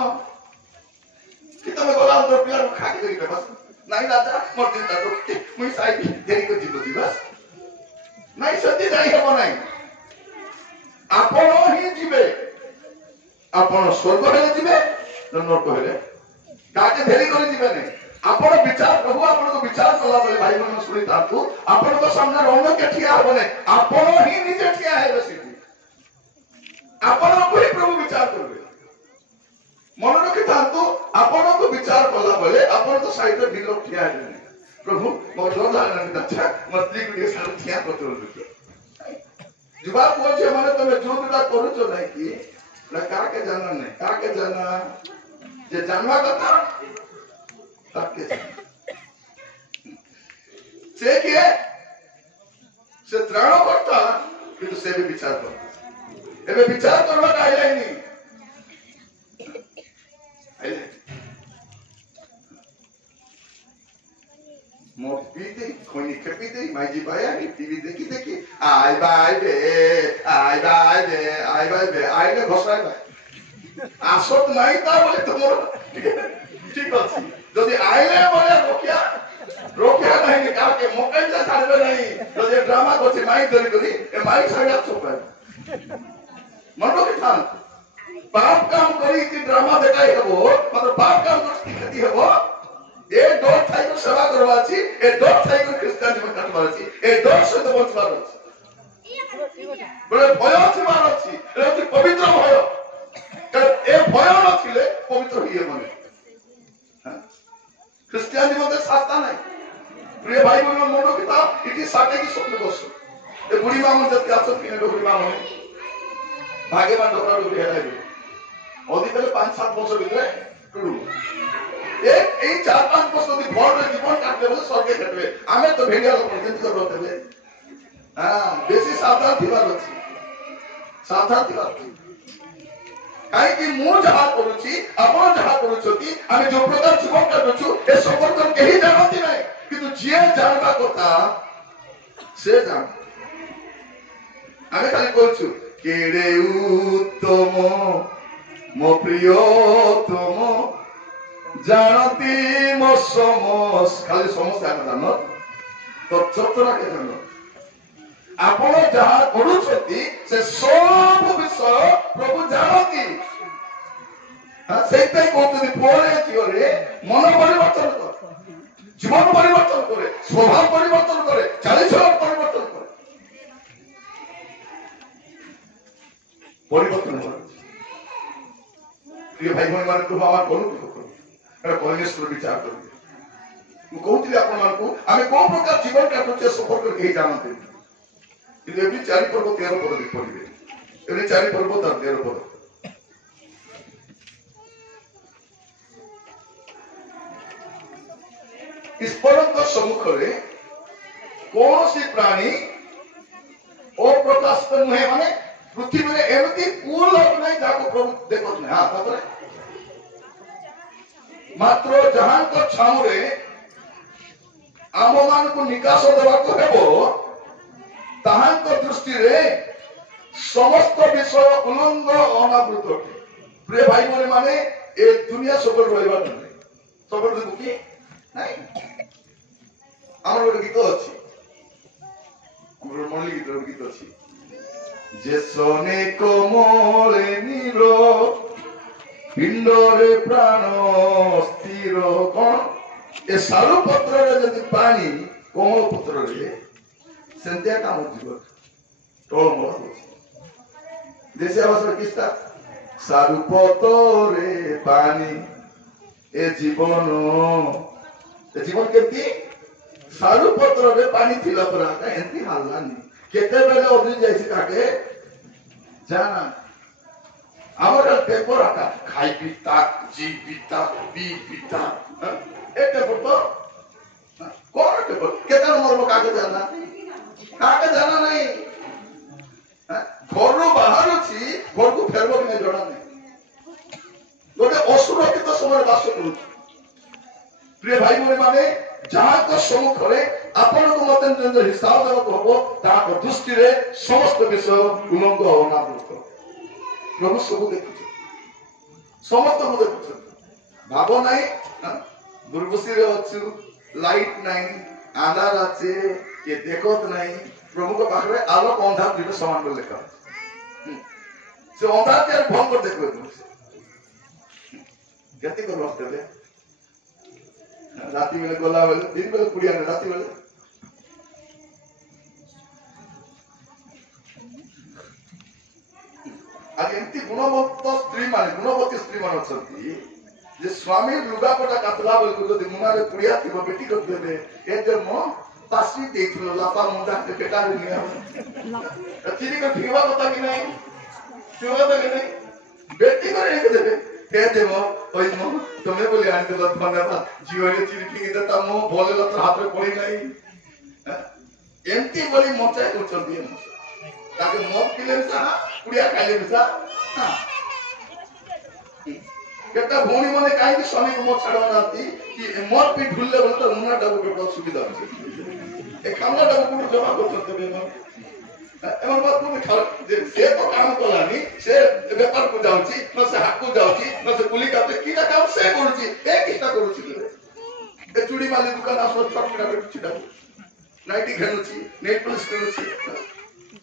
কি তুমি গলা তোর পিলার খাকি দেই বাস নাই রাজা মোর চিন্তা করতে মুই সাই দেরি করে দিব দিবাস নাই সত্যি যাই হব নাই আপন হি ଯିବେ আপন স্বর্গ হেলে ଯିବେ নরক হেলে কাকে দেরি করে ଯିବେ নাই আপন বিচার প্রভু আপনাকে বিচার কলা বলে ভাই বোন শুনি তাঁতু আপনার সামনে অন্য কে ঠিয়া হব নাই আপন হি নিজে ঠিয়া হেবে সেটি ଆପଣଙ୍କୁ ହିଁ ପ୍ରଭୁ ବିଚାର କରିବେ ମନେ ରଖିଥାନ୍ତୁ ଆପଣଙ୍କୁ ବିଚାର କଲା ବେଳେ ଆପଣ ତ ସାଇଡରେ ଭିଡ଼ ଠିଆ ହେବେନି ପ୍ରଭୁ ମୋ ଡର ଲାଗିଲାନି ଆଚ୍ଛା ମୋ ସ୍ତ୍ରୀକୁ ଟିକେ ସାଡେ ଠିଆ କରିଦେଉଛୁ ଯୁବା ପୁଅ ଝିଅ ମାନେ ତମେ ଯୋଉଟା କରୁଛ ନାଇଁ କି କାହାକେ ଜାନା ନାହିଁ କାହାକେ ଜାନା जे जानवा कथा ताके से किए से त्राण करता किंतु से भी विचार कर एबे विचार करबा आइले नहीं आइले मोर पीते कोनी खेपीते माइजी बाया की टीवी देखी आई बाय बे आइले घोषणा बाय आसत নাই তা বলে তোমার ঠিক আছে যদি আইলে বলে রোকিয়া নাই কালকে মোকাইলা ছাড়বে নাই যদি ড্রামা করছে মাইক ধরে করি এ মাইক ছাড়া চুপ মন কি থান পাপ কাম করি কি ড্রামা দেখাই হবো মানে পাপ কাম করতে ক্ষতি হবো এ ডর থাই কো সেবা করবা আছে এ ডর থাই কো খ্রিস্টান জীবন কাটবা আছে এ ডর সহিত বঞ্চবার আছে বলে ভয় ছিবার আছে এটা হচ্ছে পবিত্র ভয় ए भय नथिले पवित्र हिए मने ख्रिस्टियन जीवन शास्ता नहीं प्रिय भाई बहन मन किता इटी साटे की स्वप्न बस ए बुढ़ी मां मन जत गाछ किने बुढ़ी मां मन भाग्यवान डोरा डोरी हेलाइ अधिक 5-7 वर्ष भितरे टुडु एक 4-5 वर्ष यदि भर जीवन काटले बोले स्वर्गे खेटबे आमे तो भेडिया लोक केंत कर रहतबे हां बेसी सावधान थिबार अछि सावधान थिबार कहीं मु जहाँ करुची आपण जहाँ करुछती आमे जो प्रकार जीवन काटुछु ए संपर्क केही जानती नाही किंतु जे जानबा कथा से जान आमे खाली कहछु केडे उत्तम मो प्रियतम जानती मो समस खाली समस्या जान तो चतुरा के जान आपण जहाँ करुछती से सब विषय प्रभु जानती সেইটাই করতে পরে জীবনে মন পরিবর্তন করে জীবন পরিবর্তন করে স্বভাব পরিবর্তন করে চালিচলন পরিবর্তন করে পরিবর্তন করে প্রিয় ভাই ভଉଣୀ ମାନଙ୍କୁ আমার অনুগ্রহ করুন এটা পরমেশ্বর বিচার করবে ମୁଁ କହୁଥିଲି ଆପଣମାନଙ୍କୁ ଆମେ କୋଉ ପ୍ରକାର ଜୀବନ କାଟୁଛେ ସମ୍ପର୍କରେ କେହି ଜାଣନ୍ତି କିନ୍ତୁ ଏବେ 4 ପର୍ବ 13 ପର୍ବ ପଢିବେ ଏବେ 4 ପର୍ବ 13 ପର୍ବ ईश्वरଙ୍କ ସମ୍ମୁଖରେ କୌଣସି ପ୍ରାଣୀ ଅପ୍ରକାଶିତ ନୁହେଁ ମାନେ ପୃଥିବୀରେ ଏମିତି କୋଉ ଲୋକ ନାହିଁ ଯାହାକୁ ପ୍ରଭୁ ଦେଖନ୍ତୁ ନାହିଁ ହଁ ତାପରେ ମାତ୍ର ଯାହାଙ୍କ ଛାଉରେ ଆମମାନଙ୍କୁ ନିକାଶ ଦେବାକୁ ହେବ ତାହାଙ୍କ ଦୃଷ୍ଟିରେ ସମସ୍ତ ବିଷୟ ଉଲଙ୍ଗ ଅନାବୃତ ଅଟେ ପ୍ରିୟ ଭାଇ ଭଉଣୀ ମାନେ ଏ ଦୁନିଆ ସବୁବେଳେ ରହିବା ନୁହେଁ ସବୁବେଳେ ଦୁଃଖୀ ନାଇଁ ଆମର ଗୋଟେ ଗୀତ ଅଛି ଆମର ମଣଲି ଗୀତ ଅଛି ଯେ ସନେ କୋମଳେ ନୀର ପିଣ୍ଡରେ ପ୍ରାଣ ସ୍ଥିର କଣ ଏ ସାରୁ ପତ୍ରରେ ଯଦି ପାଣି କୋମଳ ପତ୍ରରେ ସେମିତିଆ କାମ ଯିବ ଟଳମଳ ହଉଛି ଦେଶିଆ ଭାଷାରେ କିସ୍ତା ସାରୁ ପତ୍ରରେ ପାଣି ଏ ଜୀବନ କେମିତି सारू पत्र रे पानी थिला परा का एंती हालानी केते बेले ओदी जैसे काके जाना हमर पेपर आका खाई पीता जी पीता पी पीता ए पेपर तो कोन पेपर केते नंबर लो काके जाना नहीं घर बाहर छी घर को फेरबो नहीं जणा नहीं गोटे असुरक्षित समय बास करू प्रिय भाई भौणी माने जहाँ को सम्मुखरे आपण को मत हिसाब देवाक हम ताक दृष्टि समस्त विषय उलंग अनावृत प्रभु सब देखुच समस्त को देखुच भाव ना दुर्बसी अच्छु लाइट नहीं आंधार अच्छे ये देखत नहीं प्रभु को पाखे आलोक अंधार दुटे समान बोल लेखा से अंधार के भंग कर देखबे केते कर रखते राती बेले गला बेले दिन बेले कुड़िया ने राती बेले आज एमती गुणवती स्त्री मान अछंती जे स्वामी लुगापटा कातला बेले जदि मुनारे कुड़िया थिबो बेटी कर देबे ए जे मो पासी देथिलो लापा मुंडा के बेटा रे निया चिरी को ठिवा पता कि नहीं बेटी करे के देबे ए देबो ওই তুমি বলি আনতে ধন্যবাদ জিওরে চিরফিকি দেতা মো বলে তো হাতে পড়ি নাই এমতি বলি মচাই করছন্তি তাকে মদ পিলে সাহা কুড়িয়া খাইলে মিশা কেটা ভৌণী মানে কাহিଁକି ସ୍ୱାମୀକୁ ମଦ ଛାଡୁନାହାନ୍ତି କି ମଦ ପି ଢୁଲିଲେ ବୋଲେ ତ ମୁନାଟାକୁ ବହୁତ ସୁବିଧା ଅଛି ଏ ଖାମଲାଟାକୁ କୋଉଠି ଜମା କରୁଛନ୍ତି ଏମାନେ ବାଦ କୋଉଠି ସେ ତ କାମ କଲାନି ସେ ବେପାରକୁ ଯାଉଛି ନା ସେ ହାଟକୁ ଯାଉଛି ନା ସେ କୁଲି କାମ କିଟା କାମ ସେ କରୁଛି ଏ କିଟା କରୁଛି ଏ ଚୁଡ଼ି ମାଲି ଦୋକାନ ଆସ ଛୋଟ ପିଲା ଛିଡ଼ା ନାଇଟି ଖେଳୁଛି ନେଟ୍ ପଲିସ୍ ଖେଳୁଛି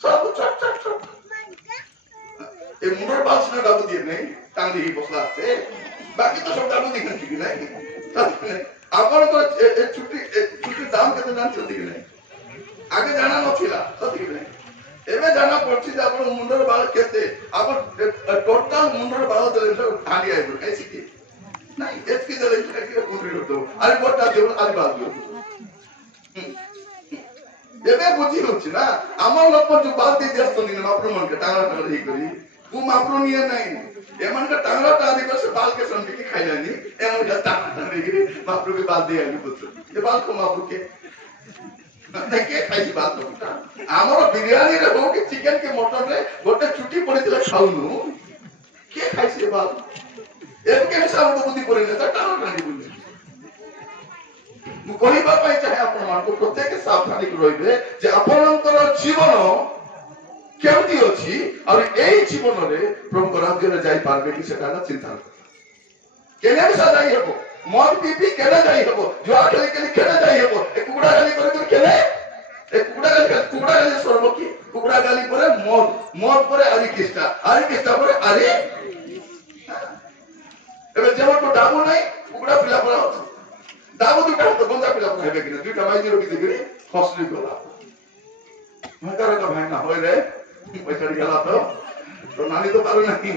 ସବୁ ଛଟ ଛଟ ଛଟ ଏ ମୁଣ୍ଡର ବାଲ ସିନା ଡାବୁ ଦିଏ ନାହିଁ টাঙ্গি বসলা আছে বাকি তো সব দাম দেখেন ঠিক নাই আপনার ছুটির দাম কেতে জানছেন কি নাই আগে জানা নথিলা সঠিক নাই এবে জানা পড়ছি যে আপনার মুন্ডর বাল কেতে আপনার টোটাল মুন্ডর বাল দেলে ঢালি আইব এসি কি নাই এসকি দেলে কি কোন করতে আরে বড়টা দেব আরে বাল দিও এবে বুঝি হচ্ছে না আমার লোক যে বাল দিয়ে দিয়েছ তো নিন আপনার মনকে টাঙ্গা টাঙ্গা ঠিক করি वो मापरो निये नहीं एमन का टांगला टांगी को से बाल के संग की खाई जानी एमन का टांगला नहीं मापरो के बाल दे आनी पुत्र ये बाल को मापरो के देखे खाई बाल तो हमरो बिरयानी रे हो के चिकन के मटन रे गोटे छुट्टी पड़ी तले खाउनु के खाई से बाल एम के हिसाब को बुद्धि पड़ी न टांगला टांगी बुद्धि मु कहिबा पई चाहे आपण मान को प्रत्येक सावधानी रहिबे जे आपनकर जीवन केमती अछि और एई जीवन रे प्रभु राज्य रे जाई पारबे कि सेटा चिंता केने भी सदाई हेबो मद पीपी केने जाई हेबो जुआ खेली केने केने जाई हेबो ए कुकुड़ा गाली करे केने ए कुकुड़ा गाली सरबो कि कुकुड़ा गाली परे मद परे आरी किस्ता परे आरी एबे जेमन को डाबू नै कुकुड़ा पिला परा डाबू दुटा तो गंदा पिला परा हेबे कि दुटा माइजी रोकी देबे हसली गला मकर का भाई ना होय रे पैसा गला तो नानी तो पारो नहीं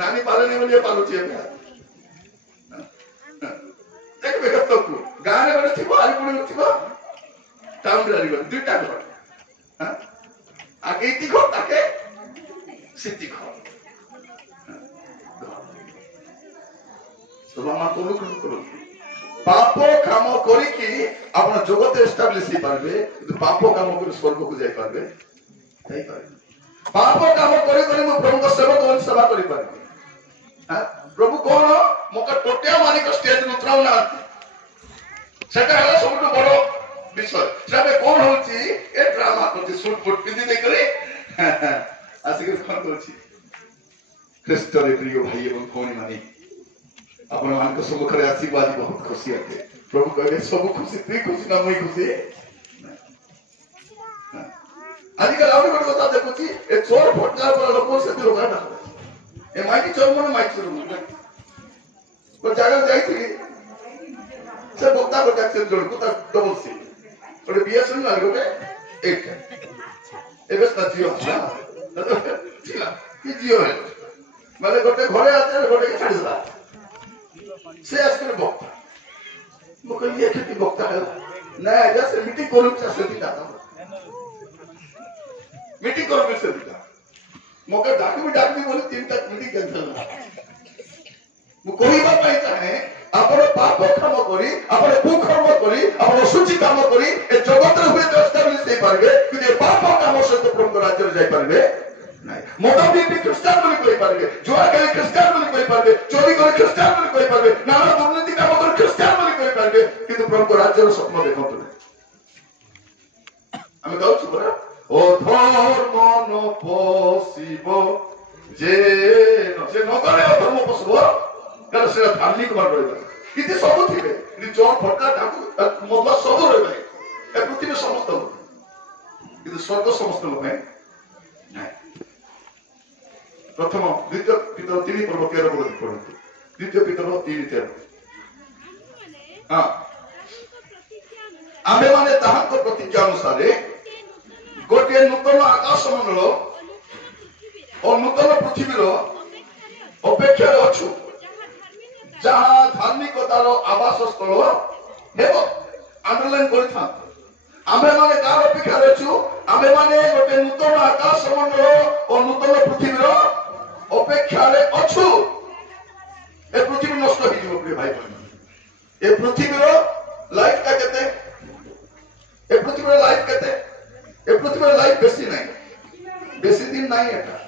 नानी पारो नहीं बोलिए पारो छे देख बेटा तो गाने बड़े थिबो आरी पुणी थिबो टाउन रे गयो दुटा घर हां आगे इति घर ताके सिटी घर तो मामा को लुक पाप काम करी कि आपण जगत एस्टैब्लिश ही पारबे तो पाप काम कर स्वर्ग को जाई पारबे नहीं पारबे पाप काम करी करी मो प्रभु को सेवक और सेवा करी पारबे हां प्रभु कोन मोका टोटिया मानी को स्टेज उतराउ ना सेटा हला सबटु बड़ो विषय सेबे कोन होची ए ड्रामा करती सूट फुट पिंदी दे करे आसिक फोन करची ख्रीष्ट रे प्रिय भाई एवं कोनी मानी आपण मान को सब करे आशीर्वाद बहुत खुशी आते प्रभु कहले सब खुशी तू खुशी ना मैं खुशी आजकल आउरी बड़ बता देखुची ए चोर फटला पर लोक से लोक ना ए माइटी चोर मन माइटी चोर मन को जागा जाई थी से बोता को टैक्स जोड़ को डबल सी और बीएसएन ना गोटे एक एबे जियो हां ठीक ये जियो है माने गोटे घरे आते गोटे के छाड़ी देला से आजकल बक्ता मो कहली एठी बक्ता है ना जैसे मीटिंग करू से दाता मीटिंग करू से दिता मोके डाक भी बोले 3 तक मीटिंग कैंसिल ना मो कहबा पई चाहे आपण पाप काम करी आपण कुकर्म करी आपण सुचि काम करी ए जगत रे हुए एस्टैब्लिश हे पारबे कि पाप काम से तो प्रभु राज्य रे जाई पारबे नहीं मोटा भी ख्रिस्टान बोली कोई पारबे जुआ के ख्रिस्टान बोली कोई पारबे चोरी करे ख्रिस्टान बोली कोई पारबे नाना दुर्नीति काम करे ख्रिस्टान बोली कोई पारबे किंतु प्रभु राज्य रे स्वप्न देखंतु नहीं हम कहू बरा ओ धर्म न पसिबो जे न करे धर्म पसिबो कर से धार्मिक मान रहबे किति सब थिबे कि चोर फटका ठाकु मदला सब रहबे ए पृथ्वी समस्त किंतु स्वर्ग समस्त नहीं प्रथम द्वितीय पितर 3 पर्व 13 पद पढନ୍ତୁ द्वितीय पितर 3:13 हां आमे माने ताहाको प्रतिज्ञा अनुसार गोटे नूतन आकाश मंडल और नूतन पृथ्वी रो अपेक्षा अछु जहां धार्मिकतार आवास स्थल हेबो अंडरलाइन करि था आमे माने कार अपेक्षा अछु आमे माने गोटे नूतन आकाश मंडल और नूतन पृथ्वी रो अपेक्षा रे अछु ए पृथ्वी नष्ट हो जीव प्रिय भाई बहन ए पृथ्वीर लाइफ का केते ए पृथ्वीर लाइफ केते ए पृथ्वीर लाइफ बेसी नहीं बेसी दिन नहीं एटा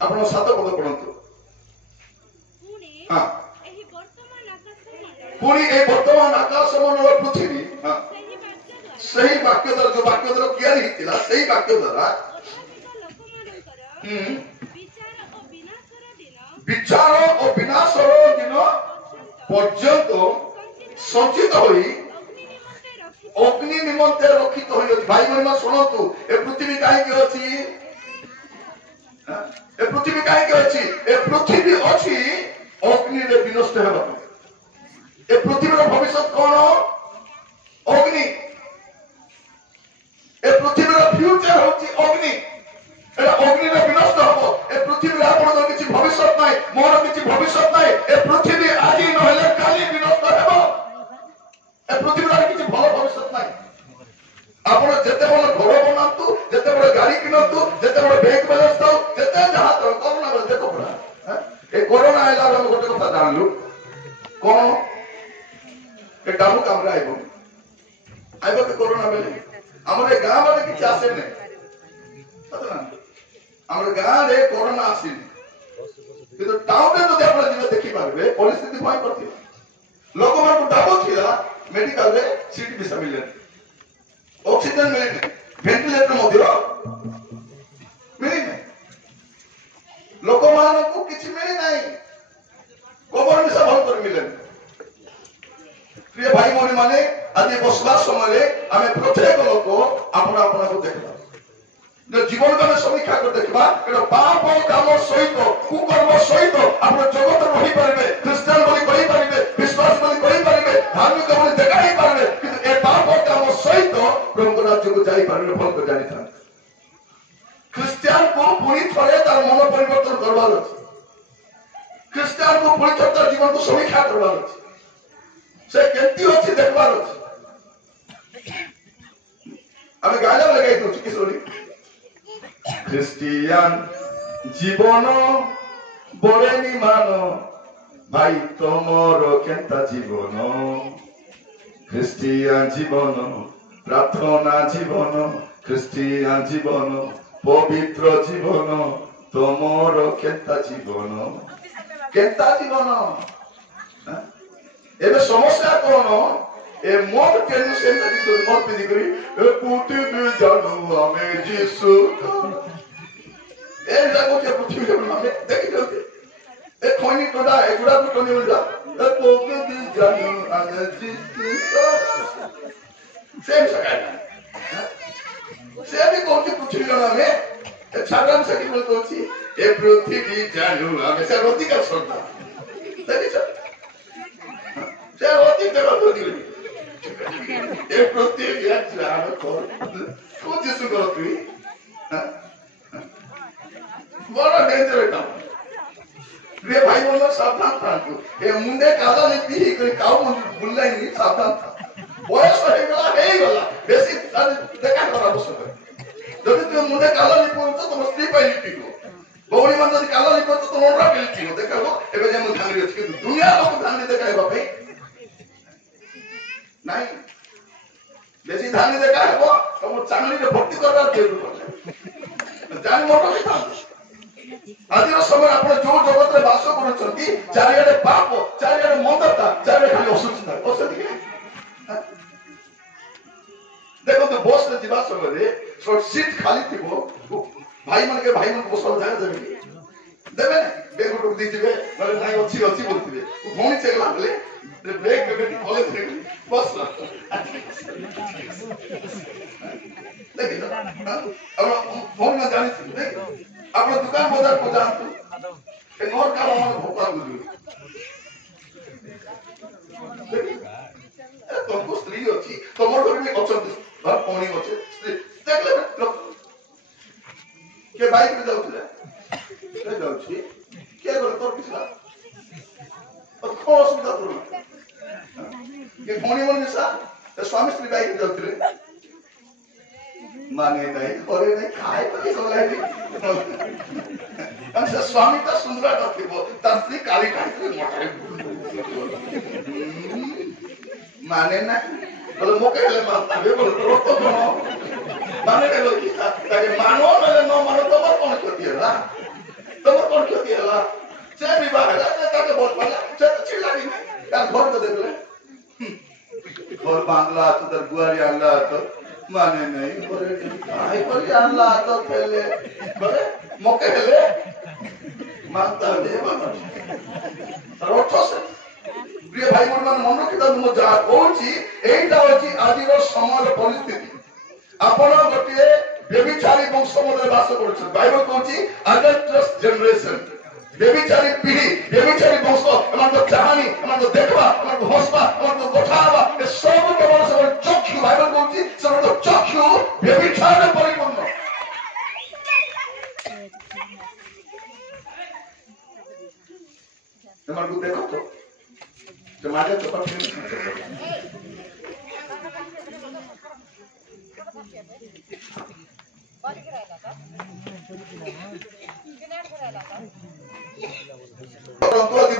आपण सात पद पढंतु हां पुणी ए वर्तमान आकाश मंडल पृथ्वी हां सही वाक्य द्वारा जो वाक्य द्वारा किया हितिला सही वाक्य द्वारा विचार और विनाशर दिन पर्यंत संचित होई अग्नि निमंते रखित होई भाई बहन सुनतु ए पृथ्वी काहे के अछि ए पृथ्वी काहे के अछि ए पृथ्वी अछि अग्नि रे विनष्ट हेबा ए पृथ्वी रो भविष्य कोन अग्नि ए पृथ्वी रो फ्यूचर होछि अग्नि ए अग्नि रे विनष्ट हबो ए पृथ्वी रे आपण किछि भविष्य नै मोर किछि भविष्य नै ए पृथ्वी आजि नहले काली विनष्ट हेबो ए पृथ्वी रे किछि भलो भविष्य नै आपण जते बड़ घर बनातु जते बड़ गाड़ी किनतु जते बड़ बैंक बैलेंस दाउ जते जहा तो कोरोना बे देखो पड़ा ए कोरोना आइला हम गोटे कथा जानलु कोन ए डाबू कामरा आइबो के कोरोना बेले हमरे गां वाले किछि आसे नै पता ना हमरे गां रे कोरोना आसीनी किंतु टाउन रे जदि आपण जिवे देखि पारबे परिस्थिति भय करथि लोक मन को डाबो थिला मेडिकल रे सीट भी मिले ऑक्सीजन मिले वेंटिलेटर मध्य मिले लोक मान को किछि मिले नाही कोबर मिसा भल कर मिले प्रिय भाई भौणी माने आज बसवास समय आमे प्रत्येक लोक आपण आपण को देखबा जीवन का समीक्षा कर देखा पाप काम सहित कुकर्म सहित आप जगत रही पारे ख्रीस्टान बोली कही पारे विश्वास बोली कही पारे धार्मिक बोली देखाई पारे कि ए पाप काम सहित प्रभु राज्य को जाई पारे भल को जानी था ख्रीस्टान को पुणी थरे तार मन परिवर्तन करवार अछि ख्रीस्टान को पुणी थरे तार जीवन को समीक्षा करवार अछि से केंती अछि देखवार अछि आमे गाना लगाई दो किशोरी ख्रिस्टियान जीवन बड़े निमान भाई तमर केंता जीवन ख्रिस्टियान जीवन प्रार्थना जीवन ख्रिस्टियान जीवन पवित्र जीवन तमर केंता जीवन एबे समस्या कोन ए मोर केनु सेंटा दिसो मोर पिदी करी ए पुती दे जानो हमें यीशु ए लागो के पृथ्वी के नाम देखि जाते ए खोनी टोडा ए गुडा को टोनी उल्टा ए पुती दे जानो हमें यीशु सेम सकाय से भी कोन की पृथ्वी के नाम ए छागम से की बोलतो छी ए पृथ्वी जानो हमें से रोटी का सोता देखि छ से रोटी के रोटी ए प्रत्येक यार कर को जिसु करो तू बड़ा डेंजर है काम रे भाई बोलो सावधान थांतु ए मुंडे काला ने पी कोई काउ बुल्ला नहीं सावधान था बयस हे गला बेसी देखा करा आवश्यक जदि तू मुंडे काला नहीं पहुंच तो स्त्री पाई लिटिको बौणी मन जदि काला नहीं पहुंच तो नोरा लिटिको देखो एबे जे मु ध्यान अछि कि दुनिया लोक ध्यान देखाइबा पे नहीं बेसी धान देखा है तुम चांगली रे भक्ति करबार के जान मोटो था आज समय आप जो जगत रे वास करछंती चारियाडे पाप चारियाडे मंदता चारियाडे खाली असुचिता असुचिता देखो तो बस रे जीवा समय रे सीट खाली थिबो भाई मन के बसल जाय देबे बेग टुक दी दिबे नले नाही अछि बोलथिबे भौणी चेगला बोले ब्रेक के बेटी खोले थे बस देखिए अब फोन में जानी थी देख अपना दुकान बाजार को जानतु एक और काम हमने भोका बुझू ए तुमको स्त्री अछि तमर घर में अछंती घर पानी अछि स्त्री देख ले के बाइक में जाउ छी के घर तोर पिछला और कौन असुविधा तो ये भौणी मन निशा स्वामी स्त्री बाइक जाउतले माने नहीं करे नहीं खाए तो सोलाई हम से स्वामी का सुंदर का थी वो तस्ती काली काली मोटा माने ना बोले मोके ले मारता है बोले रोको तो माने नहीं बोले क्या ताकि मानो ना नो मानो तो मत कौन क्यों है ला तो मत कौन क्यों है ला चाहे विवाह है ना ताकि बहुत बड़ा चाहे चिल्ला नहीं यार घर को देख ले घर बांगला तो तर गुआरी आंगला तो माने नहीं बोले आई बोले अल्लाह तो पहले बोले मौके ले मानता है बाबा रोटो से प्रिय भाई मन मन रखिता मु जा कहूची एटा होची आदिर समाज परिस्थिति आपण गोटे व्यभिचारी वंश मध्य वास करछ बाइबल कहूची अडल्टरस जनरेशन व्यभिचारी पीढ़ी व्यभिचारी वंश एमन तो चाहनी एमन तो देखबा एमन तो हंसबा एमन तो गोठाबा ए सब केवल सब चक्षु बाइबल कहूची सब तो चक्षु व्यभिचार परिपूर्ण एमन को देखो तो समाज तो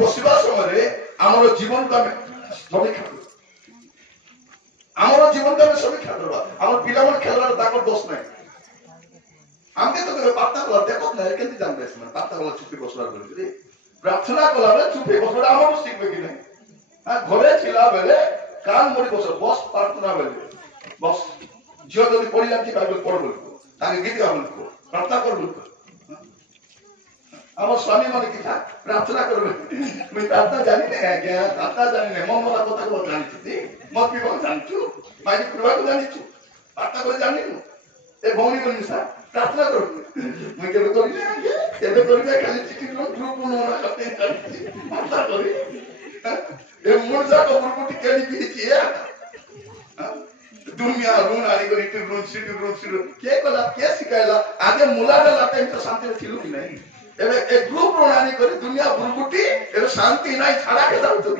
बसवा समय आमर जीवन को समीक्षा आमर जीवन को समीक्षा करवा आम पिला खेलवार ताकर दोष नहीं आमके तो प्रार्थना कला देखो ना केंती जानबे से प्रार्थना कला चुपी बसला बोली प्रार्थना कला रे चुपी बसला आमर शिखबे कि नहीं हां घरे छिला बेले कान मोड़ी बस प्रार्थना बेले बस जो जदी पढ़ी जाती बाइबल पढ़ बोल ताके गीत गा बोल प्रार्थना कर बोल आम स्वामी मन की था प्रार्थना कर मैं प्रार्थना जानी नहीं है क्या प्रार्थना जानी नहीं मन मला कथा को जानी थी मत भी बहुत जानछु माई कृपा को जानी छु प्रार्थना कर जानी नु ए भौनी को निसा प्रार्थना कर मैं केबे करी खाली चिठी लो ग्रुप नो ना करते करती प्रार्थना करी ए मुर्जा को ग्रुप केली भी थी या दुनिया रून आनी करी ती रून सिटी के कला के सिकायला आगे मुलाडा लाटे तो शांति थिलु कि नहीं एबे एक ग्रुप प्रणाली करी दुनिया बुरबुटी एबे शांति नहीं छाड़ा के जाऊ तो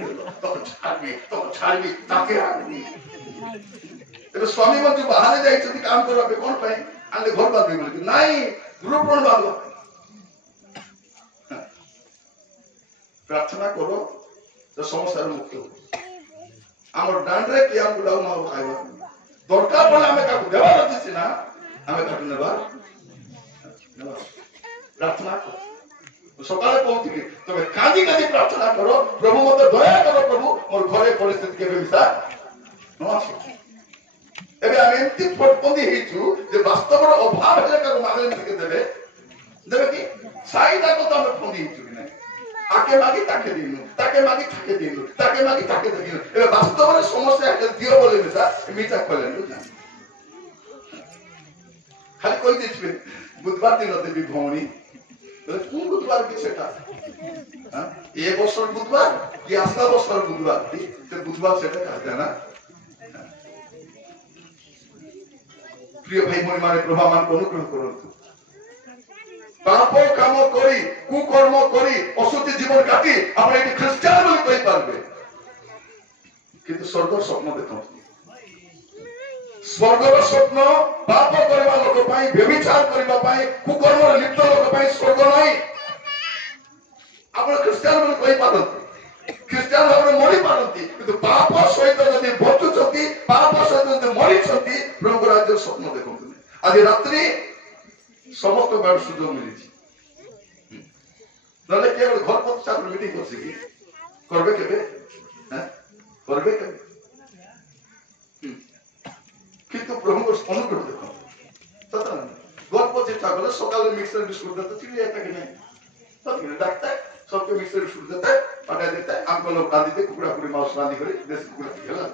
छाड़बी ताके आदमी एबे स्वामी मन जो बाहर जाई छथि काम करबा पे कोन पाए आले घर बात भी बोली नहीं ग्रुप प्रण बाबू प्रार्थना करो तो समस्या मुक्त हो हमर डांडरे के हम गुलाउ मारो खाइबा दरकार पड़े हमें काटू देवा रथि ना हमें काटू नेबा प्रार्थना करो सकाले कहूथि तबे कांदी कांदी प्रार्थना करो प्रभु मते दया करो प्रभु मोर घरे परिस्थिति केबे मिसा नमस्कार एबे हम एंती फटपंदी हेचु जे वास्तव रो अभाव हेले का मागले में देबे कि साइडा को तमे फंदी हेचु कि नहीं आके मागी ताके दिनु ताके मागी ताके दिनु ताके मागी ताके दिनु एबे वास्तव रो समस्या हेले दियो बोले मिसा मिसा खोले खाली कोई दिछबे बुधवार दिन देबी भौणी कोन बुधवार की सेटा हां ये बছর बुधवार कि आस्था बছর बुधवार थी तो बुधवार सेटा कहते ना प्रिय भाई मोर माने प्रभा मान को अनुग्रह करंतु पाप काम करी कुकर्म करी अशुद्धि जीवन काटी आपण एटी ख्रिस्टियान बोली कहि पारबे किंतु स्वर्ग स्वप्न देखंतु स्वर्गर स्वप्न पाप करबा लोक पई व्यभिचार करबा पई कुकर्म लिप्त लोक पई स्वर्ग नहीं आपण ख्रिस्टियान बोली कहि पारंती ख्रिस्टियान भाबरे मरि पारंती किंतु पाप सहित जदि बचुचंती पाप सहित जदि मरिचंती प्रभु राज्य स्वप्न देखंतु आज रात्रि समस्त बार सुजोग मिलिछि नले केवल घर प्रतिष्ठा मीटिंग करछि कि करबे केबे हैं करबे केबे किंतु प्रभु को अनुग्रह देखो तथा गॉड को चेष्टा करो सकाल में मिक्सर बिस्कुट देता चिड़ी आता कि नहीं तो कि डाक्टर सबके मिक्सर बिस्कुट देता है पका देता है हमको लोग रांधी दे कुकड़ा कुकड़ी मांस रांधी करे देसी कुकड़ा खेला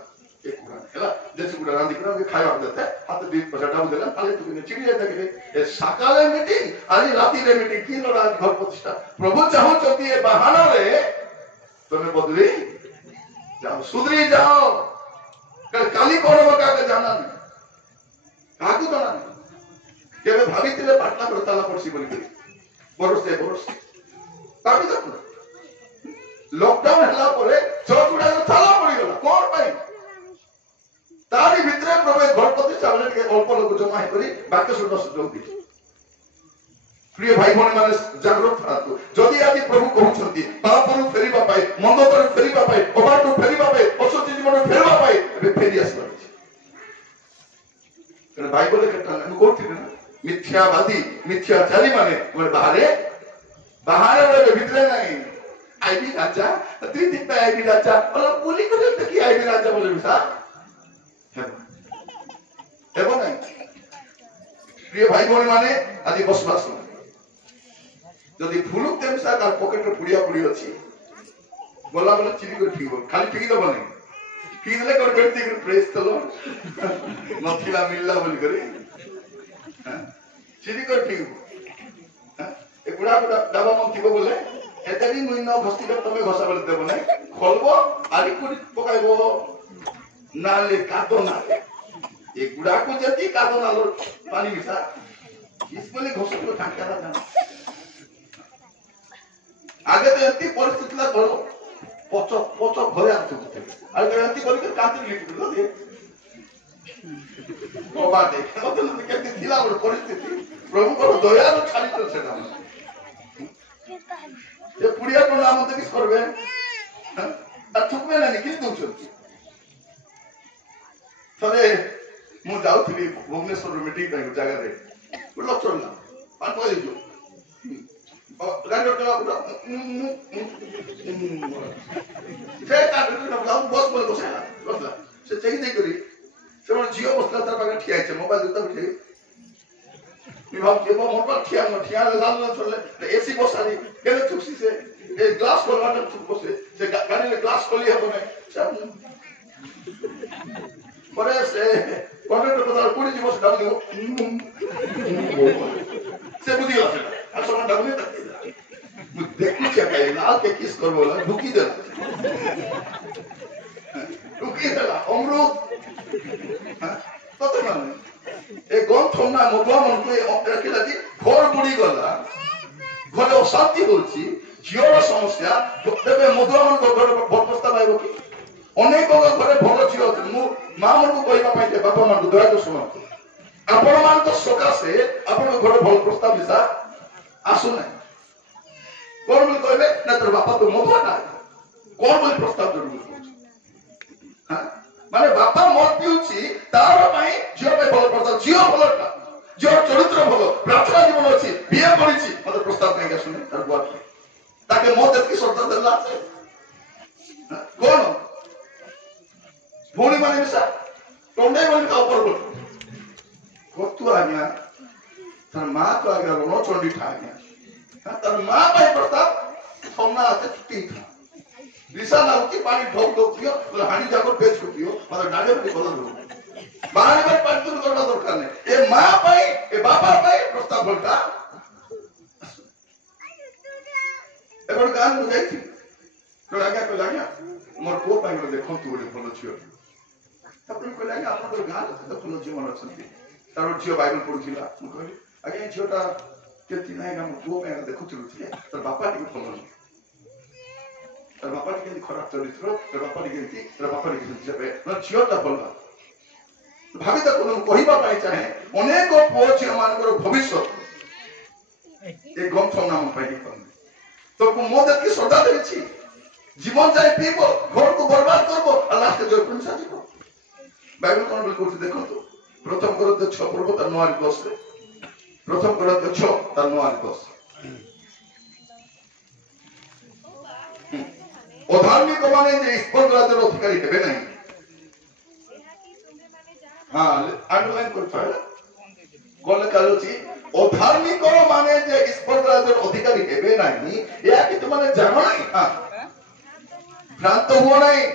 एक कुकड़ा खेला देसी कुकड़ा रांधी करे हम खाया देता है हाथ दीप पर डाल देला पाले तो कि चिड़ी आता कि ए सकाल मीटिंग आज राती रे मीटिंग की लड़ा घर प्रतिष्ठा प्रभु चाहो चलती है बहाना रे तुम्हें बदली जाओ सुधरी जाओ कल काली कोन मका के जाना नहीं काकू जाना नहीं केबे भाभी तिले पाटना पर ताला पड़सी बोली बरस काबी तक लॉकडाउन हला परे चौकुड़ा ताला पड़ी गला कोन पाई तारी भितरे प्रभु घर प्रतिष्ठा बेले के अल्प लोक जमा करी वाक्य सुन सुजोग दी प्रिय भाई भौणी माने जागृत थातु जदि आज प्रभु कहउछंती पापरु फेरिबा पाए मंदतर फेरिबा पाए अबाटु फेरिबा पाए असत्य जीवन फेरिबा पाए एबे फेरि आसबा करे बाइबल केटा हम कोठी ना मिथ्यावादी मिथ्याचारी माने बाहरे रे भितरे नहीं आईबी राजा तुई दिन आईबी राजा बोला बोली करे त की आईबी राजा बोले बिसा हेबो नहीं प्रिय भाई भौणी माने आदि बसबास जदि फुलुक तेम सा तार पॉकेट रे पुड़िया पुड़ी अछि बोला बोला चिरी कर फिगो खाली फिगी दबो नहीं फिगले कर बेटी कर प्रेस तलो नथिला मिलला बोली करे चिरी कर फिगो ए गुडा गुडा दाबा मन थिबो बोले एते दिन मुई न घस्ती कर तमे घसा बोले देबो नहीं खोलबो आरी कुडी पकाइबो नाले काटो नाले ए गुडा को जति काटो नालो पानी मिसा इसमें घसो ठाकरा जाना आगे तो एती परिस्थिति ला करो पचो पचो घरे आछो आगे तो एती करी कांति लिखि दो दे बाबा दे तो न केते थिला और परिस्थिति प्रभु को दया रो छाली तो सेटा ये पुड़िया को नाम तो किस करबे आ थुकबे ना निकल दूछ थरे मु जाउथली भुवनेश्वर मीटिंग पे जगह रे बोलो चलना पान को जो गाड़ी चला से ता बस बोल बसला से चेक नहीं करी से मन जियो बसला तार पागे ठिया छै मोबाइल देता उठे विभाग के मोबाइल ठिया लाल चले एसी बसारी केले चुक्सी से ए ग्लास खोलवा न चुप बसे से गाड़ी में ग्लास खोली है बने परे से कॉन्ट्रैक्टर को तार पूरी जीवस डाल दो से बुद्धि लासे आ सब डालने तक देखो क्या कहे लाल के किस कर बोला ढुकी दे अमृत तो ना ए गन थोना मधुआ मन को रखिला जी घोर बुड़ी गला घरे अशांति होची झियोर समस्या तेबे मधुआ मन को घर भोट प्रस्ताव आइबो की अनेक घरे भल झियो मु मां मन को कहबा पाइते बापा मन को दया को सुनो आपण मान तो सकासे आपण घर भल प्रस्ताव दिसा आसु नै कौन बोले कहबे ना तोर बापा तो मधुआ ना कौन बोले प्रस्ताव जरूर हां माने बापा मत पिउची तार पई झियो पे भल प्रस्ताव झियो भलटा जो चरित्र भल प्रार्थना जीवन अछि बिया करिछि मते प्रस्ताव काहे सुने तार बुआ ताके मत एतकी श्रद्धा देला कौन भोणी माने मिसा टोंडे बोले का ऊपर बोल कोतु आ गया तार मां तो आ गया रो चंडी ठा गया तार मां पे प्रस्ताव सोना आते छुट्टी था दिशा ना की पानी ढोक दो पियो और हानी जाकर पेच को पियो मतलब डाले पे बोल दो बाहर में पंचुर करना दरकार नहीं ए मां पे ए बाबा पे प्रस्ताव बोलता ए बड़ गान बुझाई थी तो लगा मोर को पे देखो तू बोले बोलो छियो तब को लगा अपन तो गान तो बोलो जीवन रचती तार झियो बाइबल पढुथिला म कहली आगे झियोटा केति नाही गाम को पे देखुथिलु थिले तर बापा टिके फोन तर बापा टिके खराब चरित्र तर बापा टिके तर बापा टिके जेबे न झियोटा बोलला भाबी त कोनो कहिबा पाई चाहे अनेक पोछ मानकर भविष्य ए ग्रंथ नाम पाई कोन तो को मदद की श्रद्धा देछि जीवन जाय पीबो घर को बर्बाद करबो अल्लाह के जोर पुन साजिबो बाइबल कोन बोल कोथि देखो तो प्रथम करत 6 पर्व तार 9 10 रे प्रथम करत 6 तार 9 10 अधार्मिक माने जे स्वर्ग राज्यर अधिकारी हेबे नहीं हां अंडरलाइन कर पाए कोन कहलोछि अधार्मिक माने जे स्वर्ग राज्यर अधिकारी हेबे नहीं या कि तुमने जानो नहीं हां भ्रांत हुआ नहीं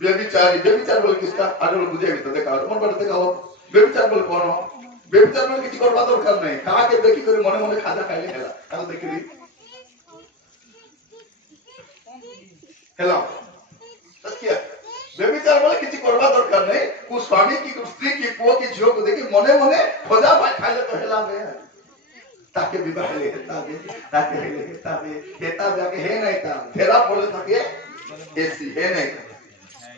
व्यभिचार बोल किसका आगे बुझेगी तो देखा मन पर देखा व्यभिचार बोल कौन हो व्यभिचार बोल किसी करवा दरकार नहीं कहा के देखी कर मने मने खाजा खाइले हेला काल देखली हेला सत्य व्यभिचार बोल किसी करवा दरकार नहीं को स्वामी की को स्त्री की पुओ की झियो को देखी मने मने खोजा भाई खाइले तो हेला में ताके विवाह ले ताके ताके ले ताके जाके हे नहीं ता फेरा पड़े ताके एसी हे नहीं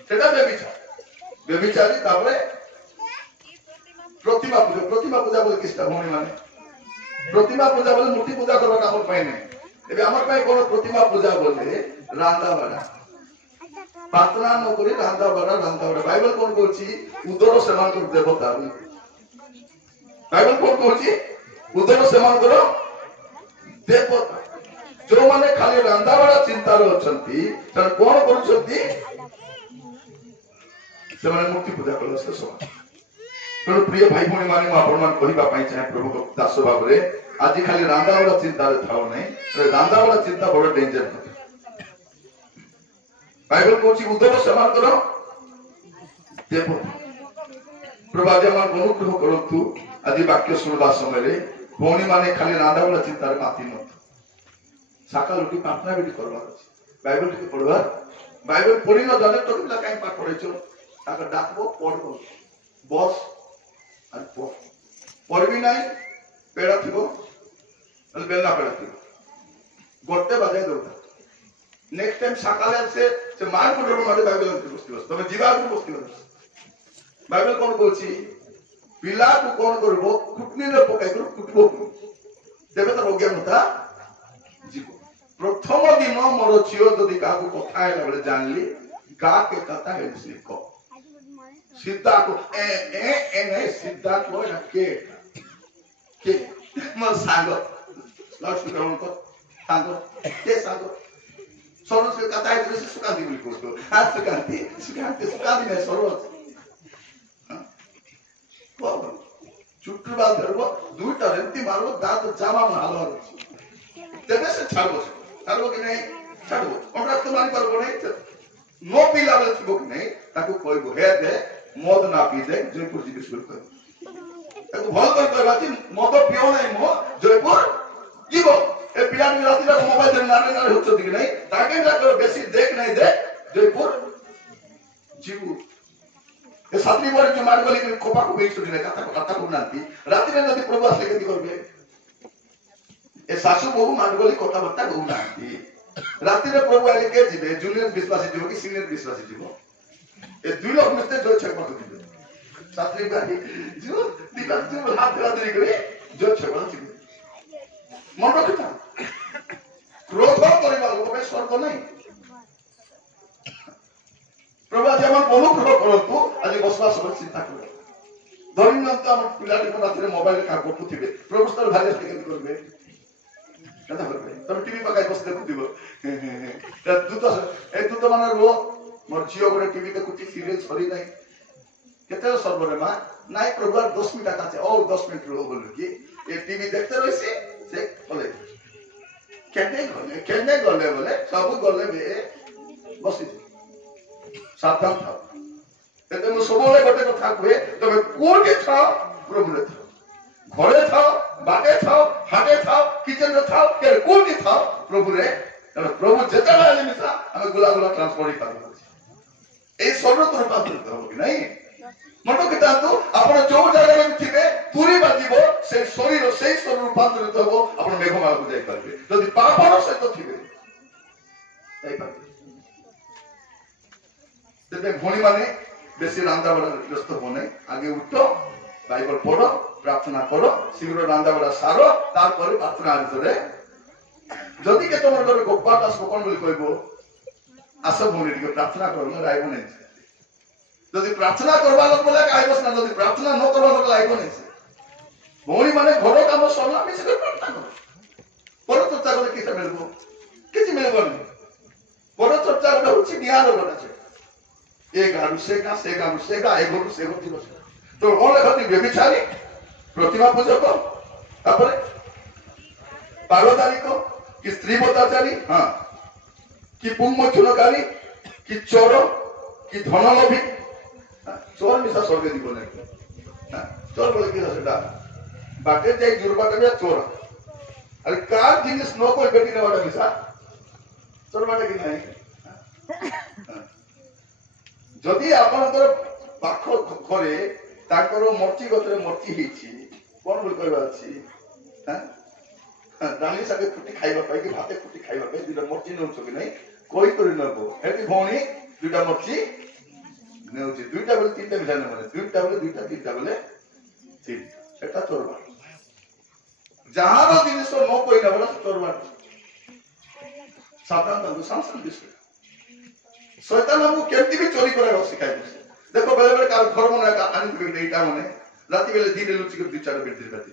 सेटा व्यभिचार व्यभिचारी तापरे प्रतिमा पूजा बोले किसटा भौणी माने प्रतिमा पूजा बोले मूर्ति पूजा करबा हमर पाए नै एबे हमर पाए कोन प्रतिमा पूजा बोले रांदा बड़ा प्रार्थना न करी रांदा बड़ा बाइबल कोन कहछि उदर सेमान कर देवता बाइबल कोन कहछि उदर सेमान कर देवता जो माने खाली रांदा बड़ा चिंता रो अछंती त कोन करूछंती से माने मूर्ति पूजा करला से समान तो प्रिय भाई भौणी माने आपण मान कहिबा पई चाहे प्रभु को दास भाव रे आज खाली रांदा वाला चिंता रे थाओ नै रांदा वाला चिंता बड़ डेंजर बाइबल कोछि उदर समान करो देव प्रभु आज मान अनुग्रह करतु आज वाक्य सुनबा समय रे भौणी माने खाली रांदा वाला चिंता रे माती न सकाल उठी प्रार्थना भी करबा अछि बाइबल के पढ़वा बाइबल पढ़ी न जाने तो पिला काई पाठ पढ़ै छ ताका डाकबो पढ़बो बस पढ़वी ना पेड़ा थी बेलना पेड़ा थी गोटे बजाय दौड़ा नेक्स्ट टाइम सकाले से मार को डर मारे बाइबल बस्ती तमे जीवा को बस्ती बाइबल कोन कहछि पिला को कोन करबो कुटनी रे पकाई कर कुटबो देबे त अज्ञानता जीव प्रथम दिन मोर छियो जदी का को कथा हैला बेले जानली गा के कथा है लिखो सीधा को ए सीधा को ना के म सांग लास्ट ग्राउंड को सांग के सांग सोनो से कथा है तो सुकांती बोली को हाथ सुकांती में सोरो बाबा चुट्टू बाल धरबो दुईटा रेंती मारबो दांत जामा में हालो तेबे से छाड़बो कि नहीं छाड़बो ओकरा तो मारी परबो नहीं नो पिला वाला थिबो कि नहीं ताको कहबो हे दे मद ना पी दे जयपुर जी बिस्कुट कर ताको भल कर कहबाची मद पियो नहीं मो जयपुर जीवो ए पिला नि राती रा मोबाइल दे नारे नारे होचो कि नहीं ताके ना कर बेसी देख नहीं दे जयपुर जीवो ए सातरी बार जो मार गली के खोपा को बेच दिने कथा को नांती राती में यदि प्रभु आसे केति करबे ए सासु बहु मार गली कथा बत्ता गउ नांती राती रे प्रभु आले के जिबे जूनियर विश्वासी जीवो कि सीनियर विश्वासी जीवो ए दुई लोग मिलते जो छक मत दिबे सातरी बारी जो दिबा जो हाथ धरा करे जो छक मत दिबे मन रखता क्रोध परिवार लोग में स्वर्ग नहीं प्रभु जेमन अनुग्रह करतु आज बसवास कर चिंता कर धरिनंत हम पिलाटी को राती रे मोबाइल का गपुथिबे प्रभु स्तर भागे के करबे कथा करबे तब टीवी पकाई बस देखुथिबो तू तो माने रो मोर झियो गोटे टीवी देखुची सीरियल सरी नहीं केते सर्वरे मा नाइ प्रभु 10 मिनिट आछे ओ 10 मिनिट रो बोल कि ए टीवी देखते रहिसे से बोले केने गले बोले सब गले बे बसी सावधान था एते मो सबले गोटे कथा कहे तमे कोठे था प्रभु रे था घरे था बाटे था हाटे था किचन रे था के कोठे था प्रभु रे प्रभु जेता आले मिसा हम गुला ट्रांसफर ही कर ए सर्वत्र रूपांतरित हो कि नहीं मनो के तातो आपण जो जगह में थिबे तुरी बाजिबो से शरीर से सर्व रूपांतरित हो आपण मेघमाला को जाई परबे यदि पापन से तो थिबे जाई परबे तेबे भोणी माने बेसी रांदा बड़ा व्यस्त होने आगे उठो बाइबल पढ़ो प्रार्थना करो शीघ्र रांदा बड़ा सारो तार पर प्रार्थना आरे जदि के तमर घर गोपाल दास कोन बोली कहबो आसो भोणी के प्रार्थना करो न राइबो नै जदि प्रार्थना करबा लोग बोले आइबस ना जदि प्रार्थना न करबा लोग आइबो नै भोणी माने घर काम सरला में से प्रार्थना करो पर चर्चा करे किसे मिलबो किछि मिलबो नै पर चर्चा गोटे होछि नियार गोटे छै एक गारु से का एक गोरु से गोति बस तो कोन लेखति व्यभिचारी प्रतिमा पूजक तापर पागलदारी को कि स्त्री बताचारी हां कि पुंगमचुनकारी कि चोर कि धनलोभी चोर मिसा स्वर्ग जीव नै चोर बोले कि सेटा बाटे जाई जुरबाटे में चोर अरे कार जिनिस नो कोई बेटी ने वाला मिसा चोर बाटे कि नहीं जदि आपनकर पाख घरे ताकर मर्ची गतरे मर्ची हिची कोन बोल कहबा अछि हां डाली सागे फुटी खाइबा पाई कि भाते फुटी खाइबा पाई दुटा मर्ची नउछ कि नहीं कोई करि नबो हेति भौणी दुटा मर्ची ନେଉଛି ଦୁଇଟା ବେଳେ ତିନିଟା ଭିଜା ନେବନି ଦୁଇଟା ବେଳେ ଦୁଇଟା ତିନିଟା ବେଳେ ତିନିଟା ସେଟା ଚୋରବାଟ ଯାହାର ଜିନିଷ ନ କହିଲା ବେଳେ ସେ ଚୋରବାଟ ସାଧାରଣ ତାଙ୍କୁ ସାଂସାରିକ ବିଷୟ ଶୈତାନ ଆମକୁ କେମିତି ବି ଚୋରି କରିବାକୁ ଶିଖାଇ ଦଉଛି ଦେଖ ବେଳେ ବେଳେ କାହାର ଘର ମନେ ଆଣିଥିବେ ଏଇଟା ମାନେ ରାତି ବେଳେ ଧୀରେ ଲୁଚିକି ଦୁଇ ଚାର ବିର୍ଦ୍ଧି ରାତି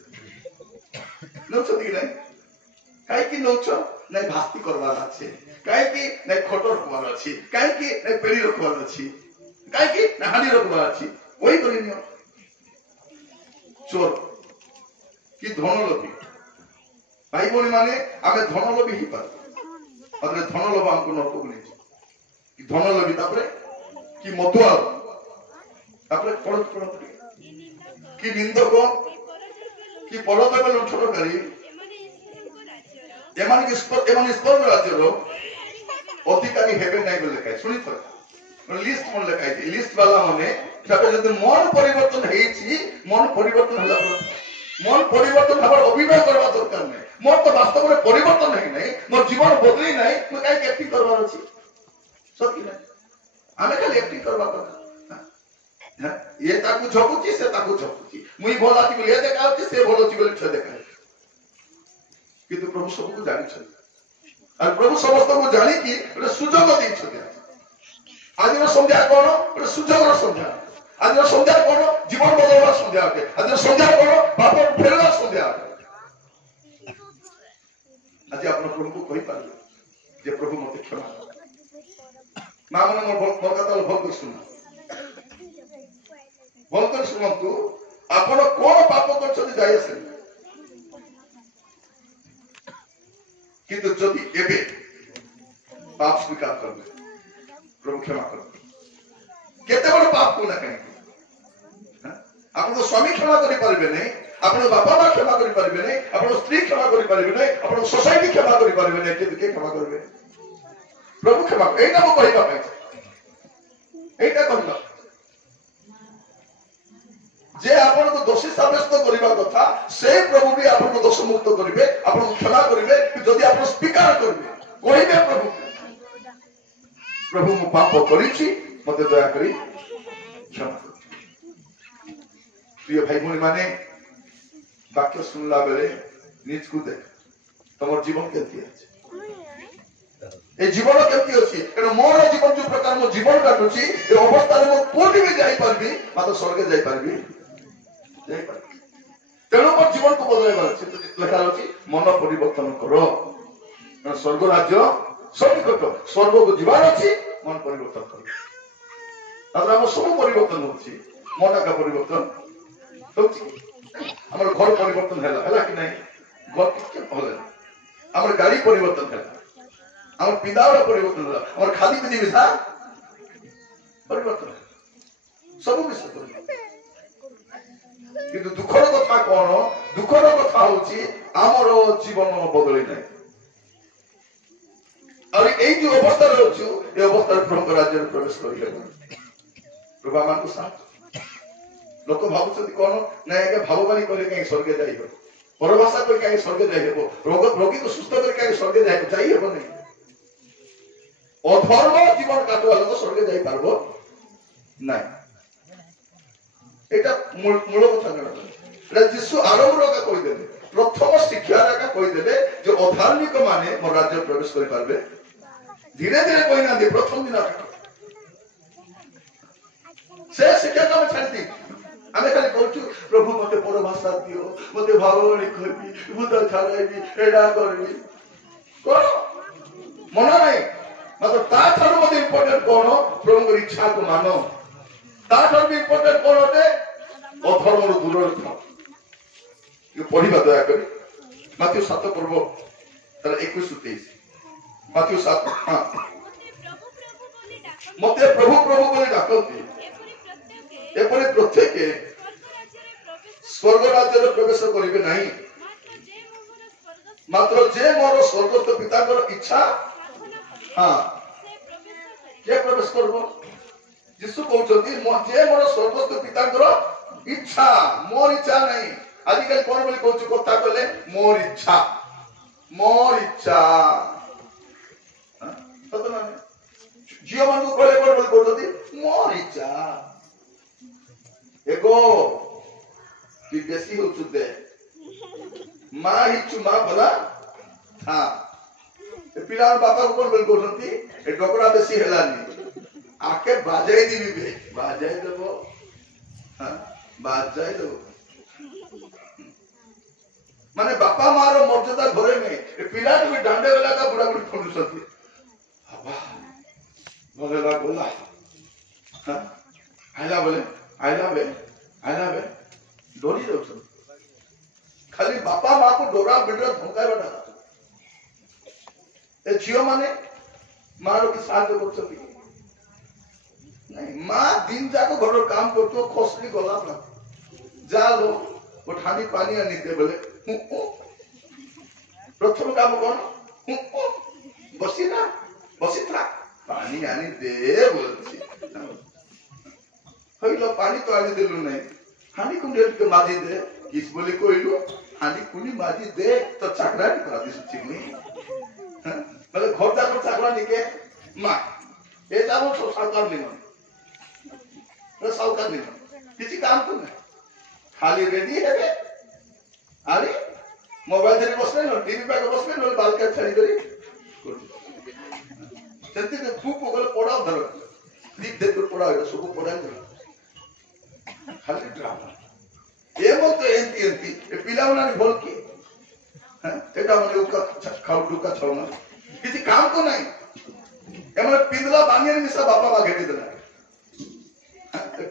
ନଉଛନ୍ତି କି ନାଇଁ କାହିଁକି ନଉଛ ନାଇଁ ଭାସ୍ତି କରବାର ଅଛି କାହିଁକି ନାଇଁ ଖଟ ରଖବାର ଅଛି କାହିଁକି ନାଇଁ ପେଡ଼ି ରଖବାର ଅଛି କାହିଁକି ନା ହାଣ୍ଡି ରଖବାର ଅଛି ওই করে নিও চোর কি ধনলোভী ভাই ভଉଣୀ ମାନେ ଆମେ ଧନଲୋଭୀ ହେଇପାରୁ ତାପରେ ଧନଲୋଭ ଆମକୁ ନରକକୁ ନେଇଯିବ କି ଧନଲୋଭୀ ତାପରେ କି ମଧୁଆ ତାପରେ କଣ କି ନିନ୍ଦକ କି ପରଦେବ ଲୁଣ୍ଠନକାରୀ ଏମାନେ ଈଶ୍ୱର ରାଜ୍ୟର ଅଧିକାରୀ ହେବେ ନାହିଁ ବୋଲି ଲେଖା ଶୁଣିଥ লিস্ট মন লেখা আছে লিস্ট বালা মানে সেটা যদি মন পরিবর্তন হয়েছি মন পরিবর্তন হলা মন পরিবর্তন হবার অভিনয় করবা দরকার নাই মোর তো বাস্তবে পরিবর্তন নাই নাই মোর জীবন বদলি নাই মু কাই অ্যাক্টিং করবার আছে সত্যি না আমি খালি অ্যাক্টিং করবা কথা হ্যাঁ ये ताकू झपुची से ताकू झपुची मुई भला कि बोले देखा होची से भलोची बोले छ देखा किंतु प्रभु सबको जानि छ और प्रभु समस्त को जानि कि सुजोग दै छ आज सन्ध्या कौन गोटे सुजोग सन्ध्या आज सन्ध्या कौन जीवन बदलवा सन्ध्या अटे आज सन्ध्या कौन पाप फेरवा सन्ध्या अटे आज आप प्रभु को कहि पारे जे प्रभु मते क्षमा मां मन मोर कथा भल कर सुनतु आपण कोन पाप करछथि जाय आसे किंतु जदि एबे पाप स्वीकार करबे प्रभु क्षमा कर केते बड़ पाप को ना कहीं आपण तो स्वामी क्षमा करि परबे नै आपण बापा मां क्षमा करि परबे नै आपण स्त्री क्षमा करि परबे नै आपण सोसाइटी क्षमा करि परबे नै के क्षमा करबे प्रभु क्षमा एटा मो कहिबा पई एटा कहला जे आपण को दोषी साब्यस्त करिबा कथा से प्रभु भी आपण को दोष मुक्त करिवे आपण क्षमा करिवे जदि आपण स्वीकार करिवे कहिबे प्रभु प्रभु मु पाप करिछि मते दया करी क्षमा कर प्रिय भाई भौणी माने वाक्य सुनला बेले निज को देख तमर जीवन केति अछि ए जीवन केति अछि कारण मोर जीवन जो प्रकार मो जीवन काटुछि ए अवस्था रे मो कोठी भी जाई परबी मातो स्वर्ग जाई परबी तेणु मोर जीवन को बदलाइबार अछि लेखा अछि मन परिवर्तन करो स्वर्ग राज्य सनिकट स्वर्ग को जीवन अछि मन परिवर्तन कर तापर हम सब परिवर्तन होछि मन का परिवर्तन होछि हमर घर परिवर्तन हैला कि नहीं घर किछे भले हमर गाड़ी परिवर्तन हैला हमर पिदार परिवर्तन हैला हमर खादी पिदी विधा परिवर्तन सब विषय किंतु दुखर कथा कोन दुखर कथा होछि हमर जीवन बदलै नै और এই যে অবস্থা রয়েছে এই অবস্থার প্রভু রাজ্যের প্রবেশ করিলে প্রভু আমাকে সাথ লোক ভাবুଛନ୍ତି কোন না একে ভাববানি করে কাই স্বর্গে যাই হবে পরভাষা করে কাই স্বর্গে যাই হবে রোগী को সুস্থ করে কাই স্বর্গে যাই হবে নাই অধর্ম জীবন কাটুয়া লোক স্বর্গে যাই পারবো নাই এটা মূল কথা না এটা যিশু আরম্ভর কথা কই দেবে প্রথম শিক্ষার কথা কই দেবে যে অধার্মিক মানে মোর রাজ্য প্রবেশ করি পারবে धीरे धीरे कोई ना दे प्रथम दिन से शिक्षा का छाड़ती आमे खाली कहछु प्रभु मते परभाषा दियो मते भावनी कहबी भूत छाड़ाइबी एडा करबी कोन मन नै मतलब ता थारो मते इंपोर्टेंट कोन प्रभु की इच्छा को मानो ता थारो भी इंपोर्टेंट कोन होते अधर्म रो दूर रखो ये पढ़िबा दया करी माथ्यू 7 पर्व तर 21-23 माथ्यू 7 हां मते प्रभु प्रभु बोली डाकती एपरि प्रत्येक स्वर्ग राज्य रे प्रवेश करिवे नाही मात्र जे मोर स्वर्गस्थ पिता को इच्छा हां जे प्रवेश करबो यीशु कहउछथि जे मोर स्वर्गस्थ पिता को इच्छा मोर इच्छा नहीं आजिकल कोन बोली कहउछ कथा कहले मोर इच्छा झील मान को कहले बोलते मरीचा एगो कि बेसी हो चुदे माँ हिचु माँ भला हाँ पिला बापा को बोलते ए डोकरा बेसी हेलानी आके बाजाई दिबी बे बाजाई देबो हाँ बाजाई देबो माने बापा मारो मर्यादा घरे में पिला भी डांडे वाला का बुढ़ा बुढ़ी खंडू सती बोलेला बोला हाँ आइला बोले आइला बे डोरी दो खाली बापा माँ को डोरा बिडरा धोखा बना ए झियो माने मारो की साथ कर सकती नहीं माँ दिन जाको घर काम करतो खोसली गला ना जा लो वो ठानी पानी आनी दे बोले प्रथम काम कौन बसी ना बसी था पानी आनी दे बोलती हईलो पानी तो आनी देलु नहीं हानी कुंडेल के माजी दे किस बोले कोइलो हानी कुनी माजी दे तो चाकरा नहीं करा दी चिकनी मतलब घर जाकर चाकरा नहीं के माँ ये जाओ तो सावकार नहीं मन सावकार नहीं मन किसी काम को नहीं खाली रेडी है बे अरे मोबाइल धरी बसले न टीवी पे बसले न बाल के छड़ी करी जल्दी से खूब पकड़ पड़ाओ धरो दीप दे तो पड़ाओ सब पड़ा खाली ड्रामा ये मत एंती एंती ये पिला वाला ने बोल के हैं तेरा मने उसका खाओ डुका छाओ ना किसी काम को नहीं ये मतलब पिंदला बांगे नहीं सब बापा बागे नहीं देना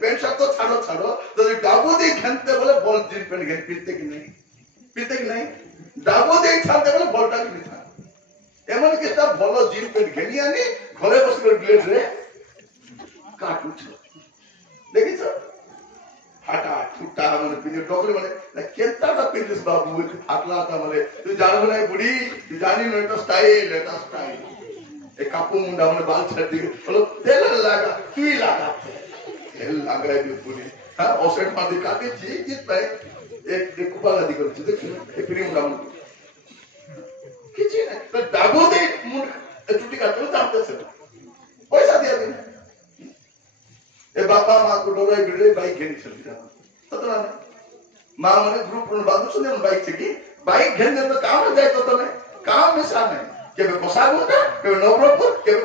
पेंट शर्ट तो छाड़ो तो डाबो दे घंटे बोले बॉल जीन पेंट घंटे पीते कि नहीं डाबो दे छाड़ते बोले बॉल टाक नहीं था एमन के सब बोलो जीन पेंट घनी आनी घरे बस कर ब्लेड रे काटू छ देखि छ फाटा छुट्टा माने पिने डोकरी माने केता का पिनिस बाबू फाटला था माने तू जानो नहीं बुढ़ी तू जानी न तो स्टाइल ए कापू मुंडा माने बाल छड़ दी बोलो तेल लगा सुई लगा तेल लगा है बुढ़ी हां औसत मादी काटे जी किस पे एक कुपाला दी कर देख ए प्री मुंडा माने किछि नहीं तो दागो दे मुंड चुटी का तो जानते से पैसा दिया दिन ए बापा माँ को डोरे बिडरे बाइक घेनी चलती था पता नहीं माँ मैंने ग्रुप में बात सुने बाइक से की बाइक घेने तो काम में जाए तो नहीं काम में साथ नहीं के बे पोसाग होता के नवरपुर के बे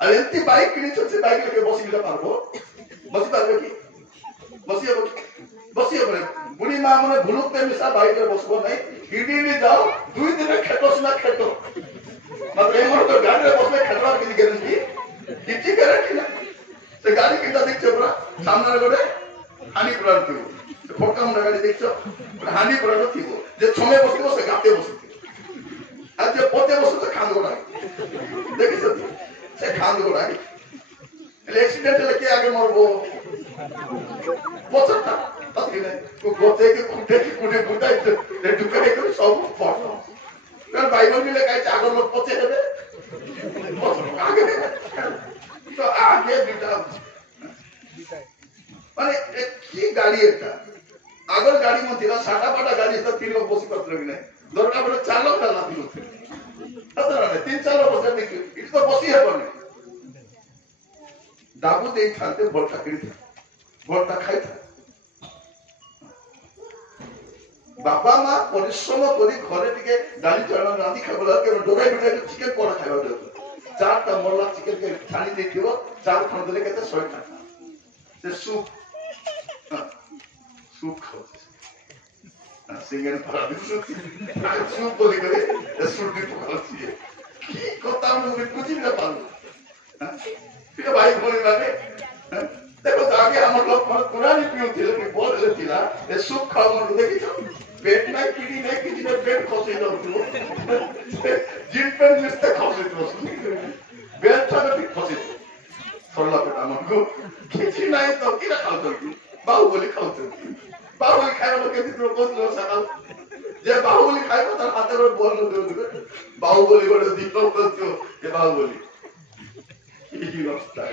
अरे इतनी बाइक की नीचे से बाइक लेके बसी मिला पारबो बसी पारबो की बसी अपने बुढ़ी माँ मैंने भूलुक पे मिसा बाइक ले बसबो नहीं गिडी नहीं जाओ 2 दिन में खेतो से ना खेतो मतलब ये तो गाड़ी ले बसले खेतवा के लिए गारंटी किसी गारंटी ना से गाड़ी किंदा देखछो पूरा सामने गोडे हानि पुराण थियो फोटो हम गाड़ी देखछो हानि पुराण थियो जे छमे बसिबो से गाते बसिबो आज जे पोते बसो तो खान गोडा देखिछो से खान गोडा ले एक्सीडेंट लेके आगे मरबो पछता तथि नै को गोते के कुटे बुटाइ ते दुकाने को सब फोटो कर बाइबल में लेके आगे लोग पछे हेबे आगे तो आगे बिटा माने की गाड़ी एटा अगर गाड़ी में थिला साटा पाटा गाड़ी तो 3 लोग बसी पत्र नहीं दरका बड़े 4 लोग डाला दिलो पता नहीं 3-4 लोग बस देखिए इस तो बसी है बने दाबू दे खाते भोटा करी भोटा खाई था बापा माँ परिश्रम करी घरे टिके डाली चढ़ा रांधी खाबला के डोराई बिडा चिकन कोड़ा खाइबा दे 4टा मोरला चिकन के थाली देखियो 4 खण देले केते 100 टाका से सूप सूप खाओ सिंगन परा सूप बोले करे सूप दी पकाती है की कोता में कुछ नहीं पालो फिर भाई बोले माने देखो आगे हम लोग पुरानी पियो थी लेकिन बोल रहे थी ना ये सूप खाओ मन देखी तो पेट में कीड़ी नहीं किसी ने पेट खोसे ना उठलो जिन पर मिस्ते खोसे तो पेट था भी खोसे थोड़ा पेट आमन को किसी नहीं तो किला खाओ तो बाहुबली खाओ तो बाहुबली खाए लोग किसी तो कौन लोग सकाल जे बाहुबली खाए तो तार हाथे में बोल दो बाहुबली को दीपक तो के बाहुबली ये रास्ता है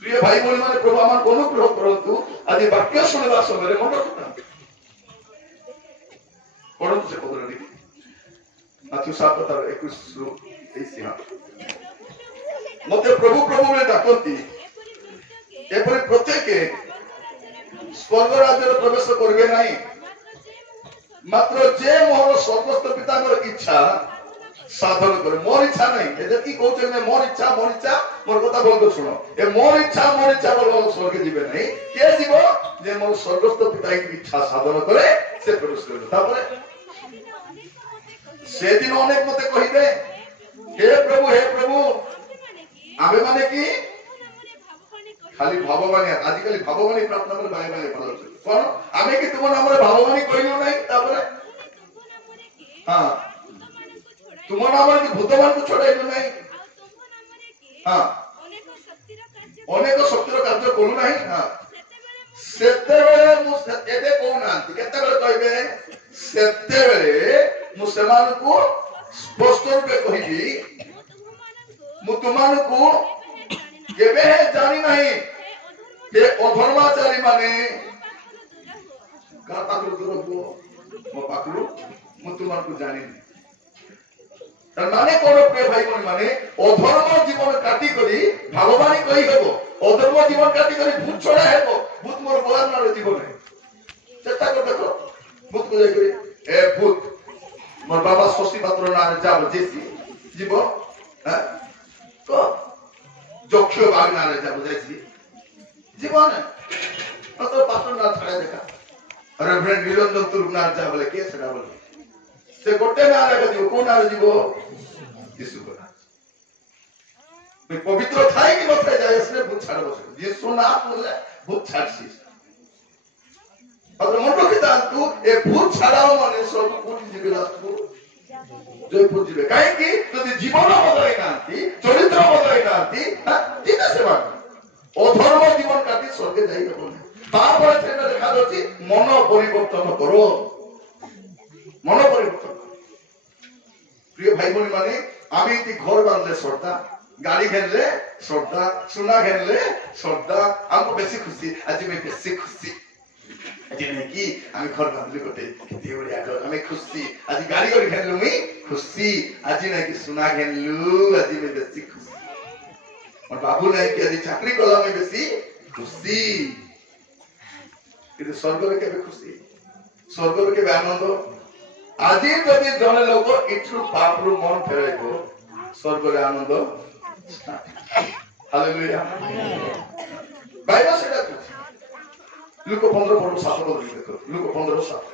प्रिय भाई बोली माने प्रभु आमान अनुग्रह करंतु आदि वाक्य सुनवा समय मन रखता परंतु से पदर नहीं माथ्यू 7:21 मते प्रभु प्रभु में डाकती एपरि प्रत्येक स्वर्ग राज्य प्रवेश करिवे नाही मात्र जे मोर स्वर्गस्थ पिता इच्छा साधन करे मोर इच्छा नहीं ए जति कहते मैं मोर इच्छा मोर कथा बोल सुनो ए मोर इच्छा बोल स्वर्ग जीवे नहीं के जीवो जे मोर स्वर्गस्थ पिता की इच्छा साधन करे से प्रवेश करे तापरे से दिन अनेक मते कहिबे हे प्रभु आमे माने की खाली भाववाणी आजिकल भाववाणी प्रार्थना करे बाय बाय पड़ल कोन आमे की तुम नाम रे भाववाणी कहियो नहीं तापरे हां तुम नाम रे भूतमान को छोड़ाइलो नहीं हां अनेक शक्तिर कार्य करू नहीं हां सेते बेले मु एबे को नांती केते बेले कहबे सेते बेले मु समान को स्पष्ट रूपे कहिबी मु तुमान को केबे जानी नहीं के अधर्माचारी माने का पाकु दूर हो मो पाकु मु तुमान को जानी तर माने कोन प्रिय भाई कोन माने अधर्म जीवन काटी करी भगवान कहि हेबो अधर्म जीवन काटी करी भूत छोड़ा हेबो भूत मोर बोलार ना जीवन है चेष्टा कर देखो भूत को जाई ए भूत मोर बाबा शशि पात्र ना जाब जेसी जीव हैं को যক্ষ বাঘ না রে যা বুঝাইছি জীবন তো পাত্র না ছাড়া দেখা রেভারেন্ড নিরঞ্জন তুরুপ না যা বলে কে সেটা বলে সে গোটে না রে দিব কোন না দিব যিশু বলা তুই পবিত্র থাই কি মতে যায় এসে ভূত ছাড় বসে যিশু না বলে ভূত ছাড়ছিস আর মন রাখি তান্তু এ ভূত ছাড়াও মানে সব কোটি জীবে রাষ্ট্র জয়পুর জীবে কাই কি যদি জীবন বদলাই নাতি চরিত্র বদলাই নাতি ঠিক আছে বাবা অধর্ম জীবন কাটি স্বর্গে যাই হবে তারপরে সেটা দেখা যাচ্ছে মন পরিবর্তন করো মন পরিবর্তন প্রিয় ভাই বোন মানে আমি কি ঘর বাঁধলে শ্রদ্ধা গাড়ি ঘেনলে শ্রদ্ধা সোনা ঘেনলে শ্রদ্ধা আমি বেশি খুশি আজ আমি বেশি খুশি আজি নাকি আমি ঘর বাঁধলি গোটে কেতে বড়িয়া ঘর আমি খুশি আজি গাড়ি গাড়ি ঘেনলু আমি খুশি আজি নাকি সোনা ঘেনলু আজি আমি বেশি খুশি আমার বাবু নাকি আজি চাকরি করলাম আমি বেশি খুশি কিন্তু স্বর্গরে কেবে খুশি স্বর্গরে কেবে আনন্দ আজি যদি জনে লোক ইঠু পাপরু মন ফেরাইব স্বর্গরে আনন্দ হালেলুয়া বাইবেল সেটা কইছে লুক 15 পড়ো 7 পড়ো দেখো লুক 15:7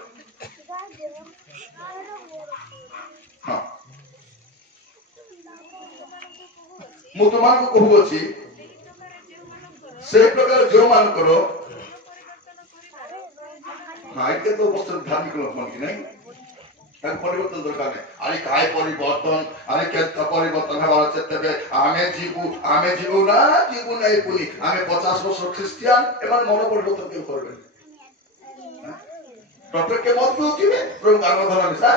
हां मु तुमको कहू अछि से प्रकार जो मान करो हां इके तो वस्तु धार्मिक लोक मन की नहीं ताक परिवर्तन दरकार है अरे काय परिवर्तन अरे के परिवर्तन हवार चेतबे आमे जीवु ना जीवु नहीं पुनी आमे 50 वर्ष ख्रिस्टियन एमान मन परिवर्तन के करबे प्रत्येक के मत होतिबे प्रभु आराधना मिसा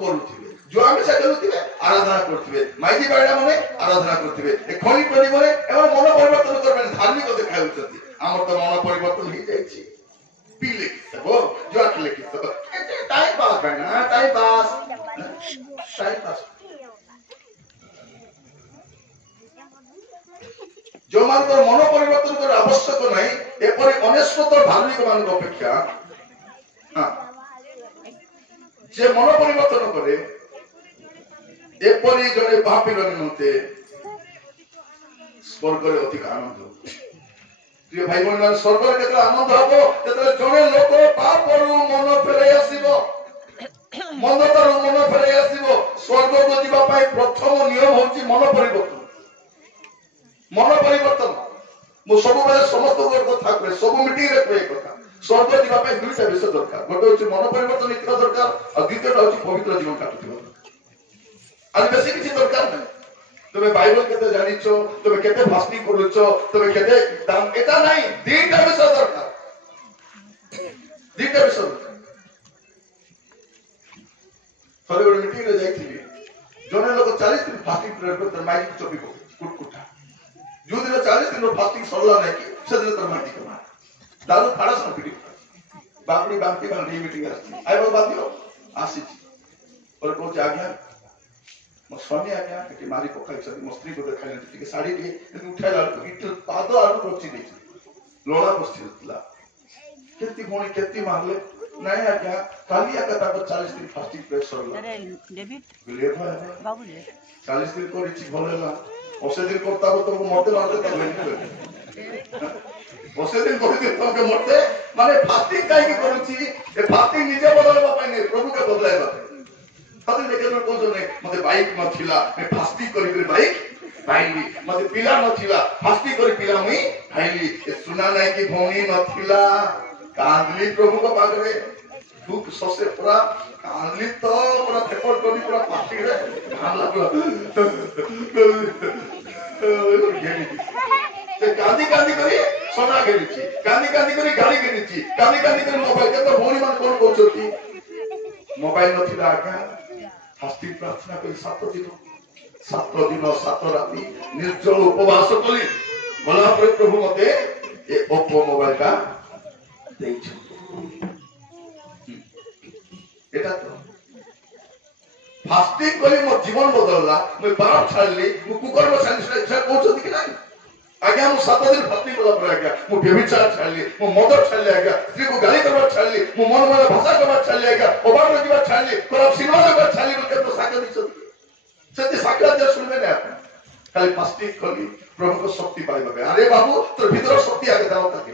करूथिबे जो आमे से करूथिबे आराधना करथिबे माइजी बायडा माने आराधना करथिबे ए खणी प्रति माने एमान मन परिवर्तन करबे धार्मिक देखाय होतती हमर तो मन परिवर्तन ही जायछि पीले सबो जो आखले कि सब टाइम पास है ना टाइम पास जो मान को मन परिवर्तन कर आवश्यक नहीं एपरि अनेश्वत धार्मिक मान अपेक्षा हां जे मन परिवर्तन करे एपरि जने पापी निमंते स्वर्ग रे अधिक आनंद प्रिय भाई बहन मान स्वर्ग रे केते आनंद हबो तेते जने लोक पापरु मन फेरै आसीबो मंदतारु मन फेरै आसीबो स्वर्ग को जीवा पाई प्रथम नियम होची मन परिवर्तन मो सब बेले समस्त को कथा करे सब मीटिंग रे कहे कथा स्वर्ग जीवा पाई दुईटा विषय दरकार गोटे होची मन परिवर्तन इतना दरकार और द्वितीयटा होची पवित्र जीवन काटुथिबो आज बेसी किछि दरकार नै तबे बाइबल केते जानिछो तबे केते फास्टिंग करूछो तबे केते दान एता नै दुईटा विषय दरकार थोड़े बड़े मीटिंग रे जाइथिबी जने लोक 40 दिन फास्टिंग प्रेयर करते माइक चोपी कुटकुटा जो दिन 40 दिन फास्टिंग सरला नै कि से दिन तर माटी कमा दारू फाड़ा सन पिटी बापड़ी बांती मीटिंग आसी आइ बात दियो आसी और को आज्ञा मो स्वामी आज्ञा कि मारी पकाई मो स्त्री को देखा टी शाढ़ी टी उठाइला पाद आड़ रचि दे लोड़ा बसला केती भौणी केती मारले नहीं आज्ञा काली आका ताको 40 दिन फास्टिंग ब्रेक सरला अरे डेविड बाबू 40 दिन कोरिछि भलेला ओसे दिन करता तो मरते मारते तो नहीं ओसे दिन कोरि दिन तो मरते माने फास्टिंग काई की करूछि ए फास्टिंग निजे बदलबा पाई नहीं प्रभु के बदलाइबा तते देखे न कोजो ने मते बाइक न थिला मैं फास्टिंग करी बाइक पाइली मते पिला न थिला फास्टिंग करी पिला मुई खाइली ए सुना नहीं कि भौणी न थिला कांदली प्रभु को पागरे दुख ससे पूरा कांदली तो पूरा फेफड़ कोनी पूरा फास्टिंग रे धान लागला ते कांदी कांदी करी सोना घेरिछि कांदी कांदी करी गाड़ी घेरिछि कांदी कांदी करी मोबाइल के तो भौणी मान कोन कोचोती मोबाइल न थिला आज्ञा फास्टिंग प्रार्थना करी 7 दिन 7 राति निर्जल उपवास करी गला पर प्रभु मते ए ओप्पो मोबाइल का देइछ एटा तो फास्टिंग करी मो जीवन बदलला मैं बाप छाड़ली मु कुकर्म छाड़ली से कोचो दिख नाही आज्ञा मु 7 दिन फास्टिंग कला पर आज्ञा मु व्यभिचार छाड़ली मु मद छाड़ली आज्ञा स्त्री को गाली करबा छाड़ली मु मन मन भाषा करबा छाड़ली आज्ञा ओबार जीवा छाड़ली करब सिनेमा करबा छाड़ली बोल तो साक्ष्य दिछ सत्य साक्ष्य दे सुनबे ना खाली फास्टिंग करी प्रभु को शक्ति पाइबा अरे बाबू तो भीतर शक्ति आगे जाओ ताकि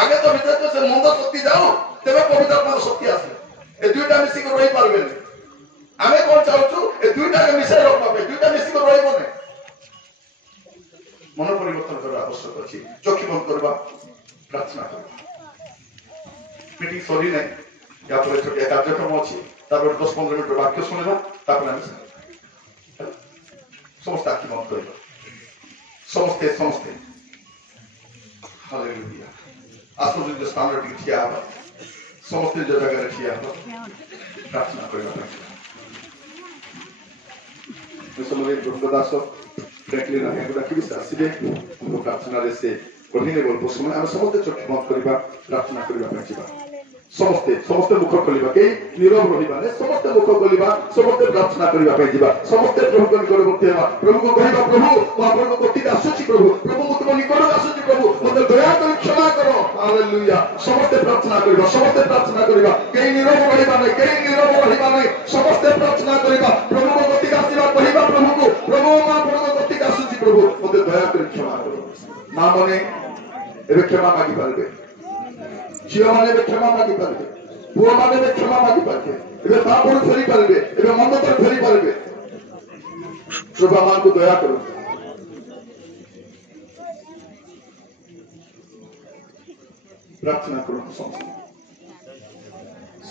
आगे तो भीतर तो से मंद शक्ति जाओ तबे पवित्र आत्मा शक्ति आसे ए दुईटा मिसी को रही पारबे आमे कोन चाहूछु ए दुईटा के मिसे रखबा पे दुईटा मिसी को रही बने मन परिवर्तन करबा आवश्यक अछि चोखी बंद करबा प्रार्थना करबा मीटिंग सरी नै या पर छोटिया कार्यक्रम अछि तापर 10-15 मिनिट वाक्य सुनेबा तापर हम समस्त आखि बंद करबा समस्ते हालेलुया आसो जो स्थान रे ठिया हबा समस्त जगह रे ठिया हबा प्रार्थना करबा समरे प्रभुदास फ्रैंकलिन आगे रखी आसबे प्रार्थना रे से कठिन गल्प समय आम समस्त चोख बंद करबा प्रार्थना करबा पछिबा समस्ते मुख खोलिबा के नीरव रहिबा ने समस्त मुख खोलिबा समस्त प्रार्थना करबा पे जिबा समस्त प्रभु को निकट मते हेबा प्रभु को कहबा प्रभु मो आपन को कोटि आसुची प्रभु मु तुम निकट आसुची प्रभु मते दया कर क्षमा करो हालेलुया समस्त प्रार्थना करबा के नीरव रहिबा नै समस्त प्रार्थना करबा प्रभु को कोटि आसीबा कहबा प्रभु को प्रभु मो आपन को कोटि आसुची प्रभु मते दया कर क्षमा करो ना मने एबे क्षमा मागी पारबे झियो माने क्षमा मागी पारबे पुओ माने क्षमा मागी पारबे एबे पापड़ फेरी पारबे एबे मंद पर फेरी पारबे प्रभु मान को दया करो प्रार्थना करो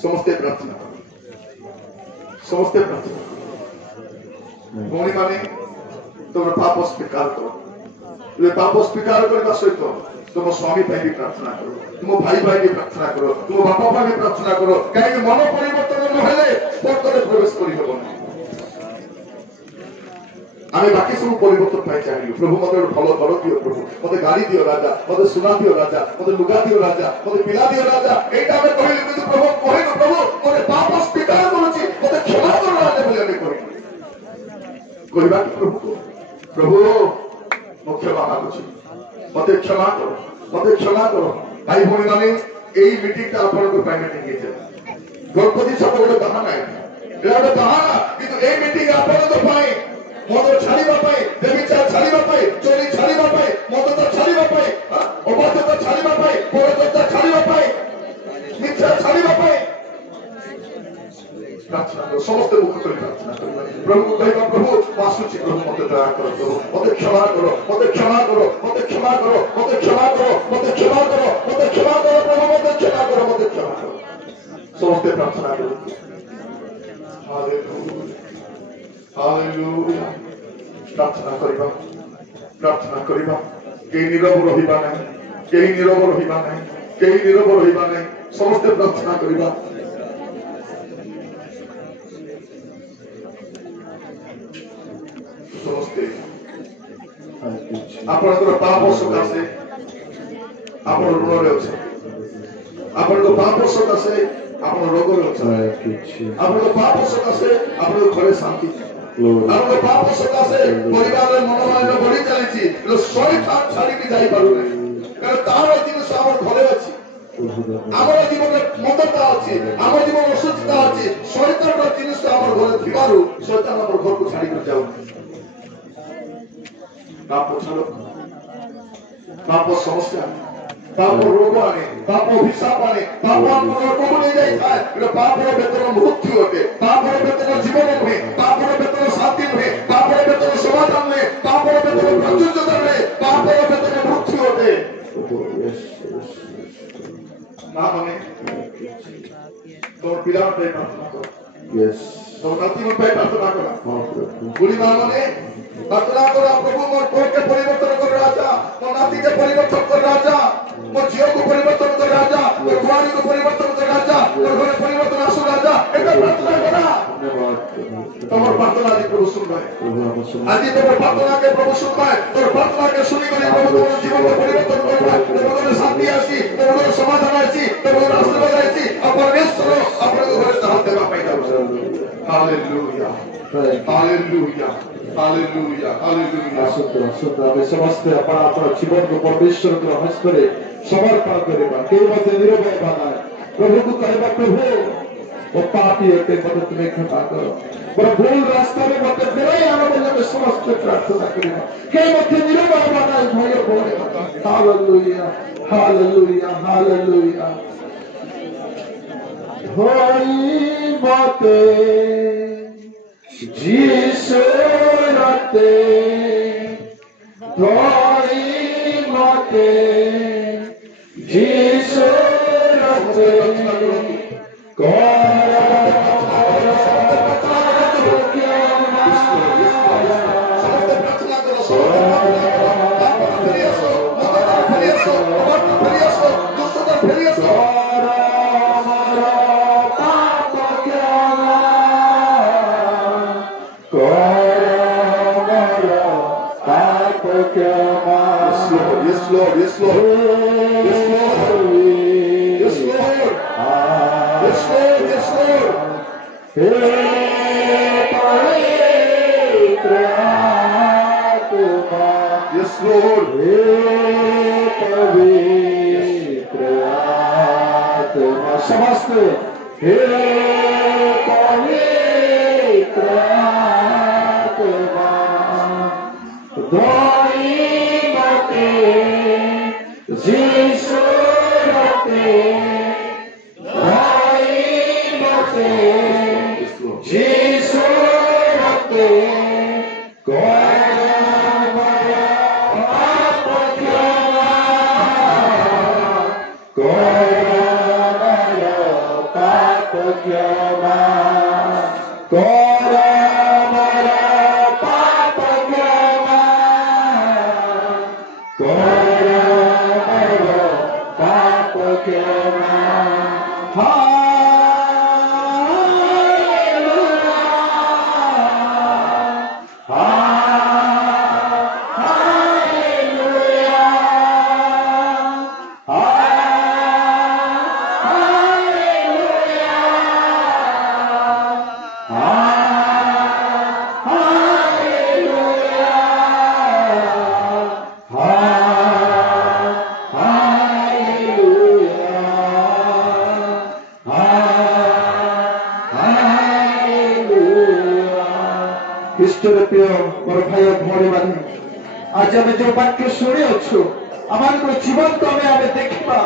समस्ते प्रार्थना भौणी माने तुम पाप स्वीकार करो ये पाप स्वीकार करने सहित तुम स्वामी भाई भी प्रार्थना करो तुम भाई भी प्रार्थना करो तुम बापा भाई भी प्रार्थना करो कहीं मन परिवर्तन नहेले स्वर्ग में प्रवेश करि हेबो आमे बाकी सब परिवर्तन पाई चाहिए प्रभु मते भलो घर दियो प्रभु मते गाड़ी दियो राजा मते सुना दियो राजा मते लुगा दियो राजा मते पिला दियो राजा एटा में कहले कि प्रभु कहले प्रभु मते पाप स्वीकार करूची मते क्षमा करो राजा बोले हमें कहबा प्रभु मो क्षमा मागुची मते क्षमा करो भाई भौणी माने एई मीटिंग का आपन को प्राइवेट मीटिंग है गणपति सब गोटे बहाना है एटा बहाना किंतु एई मीटिंग आपन को पाए मद छाड़ीबा पाए व्यभिचार छाड़ीबा पाए चोरी छाड़ीबा पाए मद छाड़ीबा पाए अबाध्यता छाड़ीबा पाए परचर्चा छाड़ीबा पाए मिथ्या छाड़ीबा पाए प्रार्थना करो समस्त मुख कर प्रार्थना करो प्रभु को कहबा प्रभु वासुची प्रभु मते दया करो प्रभु मते क्षमा करो मते क्षमा करो मते क्षमा करो मते क्षमा करो मते क्षमा करो मते क्षमा करो प्रभु मते क्षमा करो मते क्षमा करो समस्त प्रार्थना करो हालेलुया हालेलुया प्रार्थना करिबा के नीरव रहिबा नै समस्त प्रार्थना करिबा समस्ते आपनकर पाप सकाशे आपन ऋण रे अछि आपन पाप सकाशे आप रोग आप पाप सकाशे आप घरे शांति आप पाप सकाशे परिवार मनोमालिन्य बढ़ी चली शैतान छाड़ी जाई पार तार जिन घरे अच्छी आम जीवन मदता अच्छी आम जीवन असुचिता अच्छी शैतान जिन घर थी शैतान घर को छाड़ी जाऊ पाप छाड़ पाप समस्या पाप रोग आने पाप अभिशाप आने पाप को नहीं जाए पाप वेतन मृत्यु अटे पाप वेतन जीवन नुहे पाप वेतन शांति नुहे पाप वेतन समाधान नुहे पाप वेतन प्रचुरता नुहे पाप वेतन मृत्यु अटे ना माने तो पिला पे प्रार्थना करो तो नाती पे प्रार्थना करो बुढ़ी मां माने प्रार्थना करो प्रभु मोर कोई के परिवर्तन कर राजा मोर नाती के परिवर्तन कर राजा मोर जीव को परिवर्तन कर राजा मोर कुमारी को परिवर्तन कर राजा मोर घरे परिवर्तन आसु राजा एटा प्रार्थना करा तोर प्रार्थना आज प्रभु सुन रहे आज तोर प्रार्थना के प्रभु सुन रहे तोर प्रार्थना के सुनी कर प्रभु तोर जीवन को परिवर्तन कर रहा तोर शांति आसी तोर समाधान आसी तोर आशीर्वाद आसी परमेश्वर अपन घरे हाथ देबा पाइदा हालेलुया हालेलुया हालेलुया हालेलुया सुत्र आमे समस्त अपन जीवन को परमेश्वर के हस्त रे समर्पण करबा के मते निरभय बना प्रभु को कहबा प्रभु वो पापी होते मदद तुम्हें क्षमा करो पर भूल रास्ता में मत फेरे आने वाले में समस्त प्रार्थना करेगा के मते निरभय बना भाई बोले हालेलुया हालेलुया हालेलुया होई मते जीसु रते होई मते जीसु रते Yes, Lord. Yes, Lord. Yes, Lord. Yes, Lord. Yes, Lord. Yes, Lord. Yes, Lord. समस्त हे पवित्र आत्मा जीसु रते भाई मते जीसु रते आज आम जो वाक्य शुणी अच्छु आम जीवन को आम देखा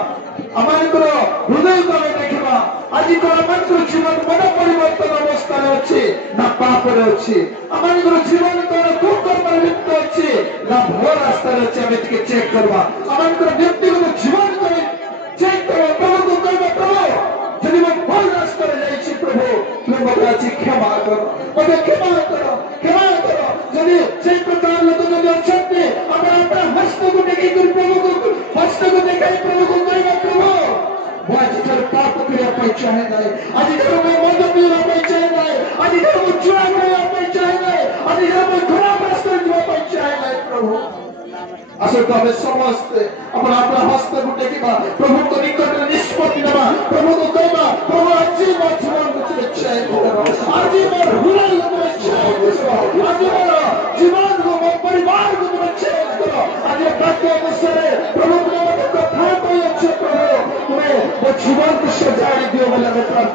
आम हृदय को आम देखा आज आम जीवन मन परिवर्तन अवस्था अच्छे ना पाप अच्छे आम जीवन कौन कुकर्म लिप्त अच्छे ना भल रास्ता अच्छे आम चेक करवा आम व्यक्तिगत जीवन को चेक कर प्रभु को कहवा प्रभु जदि मैं भल रास्ता प्रभु तुम मत आज क्षमा करो मत क्षमा करो जदि से प्रकार लोग जदि अच्छे अपना हस्त को देखी प्रभु को हस्त को देखा प्रभु को कहवा प्रभु वो आज जब पाप करने चाहे नहीं आज जब मैं मद पीने चाहे नहीं आज जब मैं चुरा करने चाहे नहीं आज जब मैं खराब रास्ते जाने चाहे नहीं प्रभु असल तो हमें समझते अपना हस्त को देखा प्रभु को निकट निष्पत्ति नवा प्रभु को कहवा प्रभु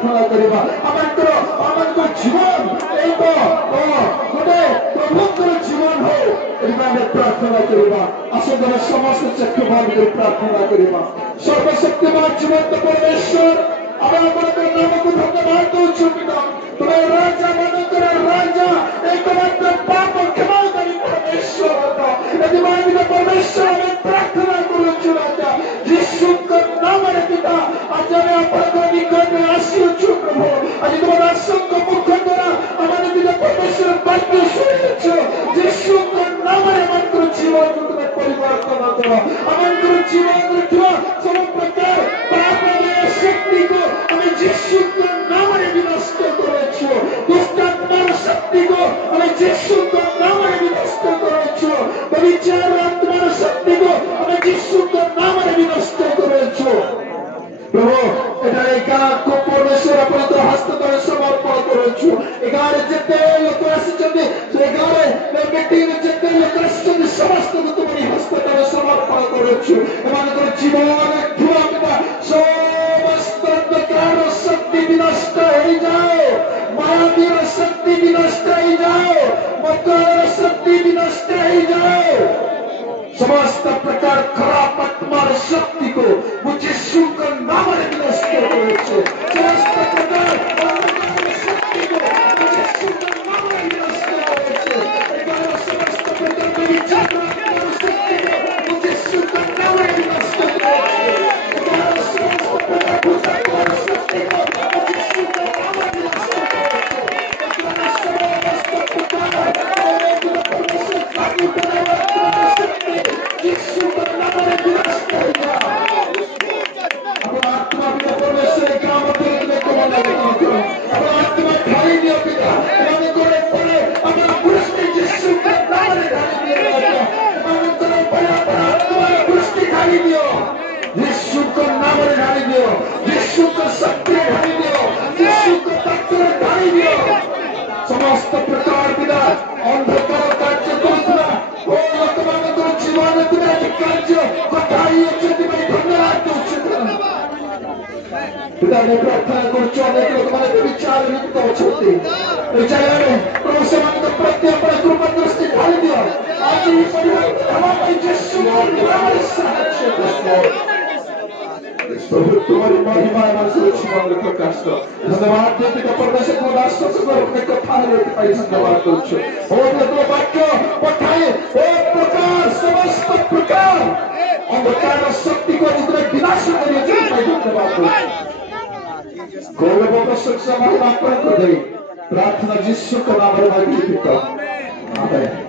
प्रार्थना करवा आमको जीवन एक गोटे प्रभुकर जीवन हो आम प्रार्थना करवा आसंतर समस्त चक्षु बंद कर प्रार्थना करवा सर्वशक्तिमान जीवंत परमेश्वर आम नाम को धन्यवाद दौचु पिता तुम्हें राजा मनकर राजा एकमात्र पाप क्षमाकारी परमेश्वर यदि परमेश्वर हमें प्रार्थना करूँ राजा यीशु नाम पिता आज आम आपको निकट में आसुचु प्रभु आज तुम दासों मुख द्वारा आम पिता परमेश्वर वाक्य शुणुचु यीशु नाम आम जीवन को तुम्हें परिवर्तन करो आम जीवन सब प्रकार पाप शक्ति को हमें यीशु नाम विनष्ट करो दुष्टात्मार शक्ति को हमें यीशु नाम विनष्ट करो विचार आत्मार शक्ति को हमें यीशु नाम विनष्ट करो प्रभु एटारे गाँ को परमेश्वर अपन हस्त तले समर्पण करूँ एगार जिते लोक आसी से गाँव मीटिंग जिते लोक आसी समस्त को तुम्हारी हस्त तले समर्पण करूँ जीवन धुआ पिता समस्त प्रकार शक्ति विनष्ट हो जाओ मायावीर शक्ति विनष्ट हो जाओ मकर शक्ति विनष्ट हो जाओ समस्त प्रकार खराब आत्मार शक्ति को मुझे सुनकर नाम विनष्ट करो समस्त प्रकार शक्ति को मुझे सुनकर नाम विनष्ट करो समस्त प्रकार विचार शक्ति को मुझे सुनकर नाम विनष्ट करो समस्त प्रकार शक्ति को मुझे सुनकर नाम विनष्ट समस्त प्रकार पिता अंधकार कार्य करुवा ओ लोक मान जीवन पिता कार्य कथाई धन्यवाद पिता ने प्रार्थना कर लोक मैंने विचार लिप्त अच्छा विचार प्रभु से प्रति अपना कृपा दृष्टि ढाली दिया आज ये परिवर्तन हमारे यीशु तुम्हारी महिमा जीवन में प्रकाश दो धन्यवाद देते का परमेश्वर को राष्ट्र से अपने कथा लेते पाई धन्यवाद दो और वाक्य पठाए एक प्रकार समस्त प्रकार अंधकार शक्ति को जितने विनाश करिए धन्यवाद दो गौरव का शिक्षा महिमा कर दे प्रार्थना यीशु के नाम में मांगी पिता आमीन।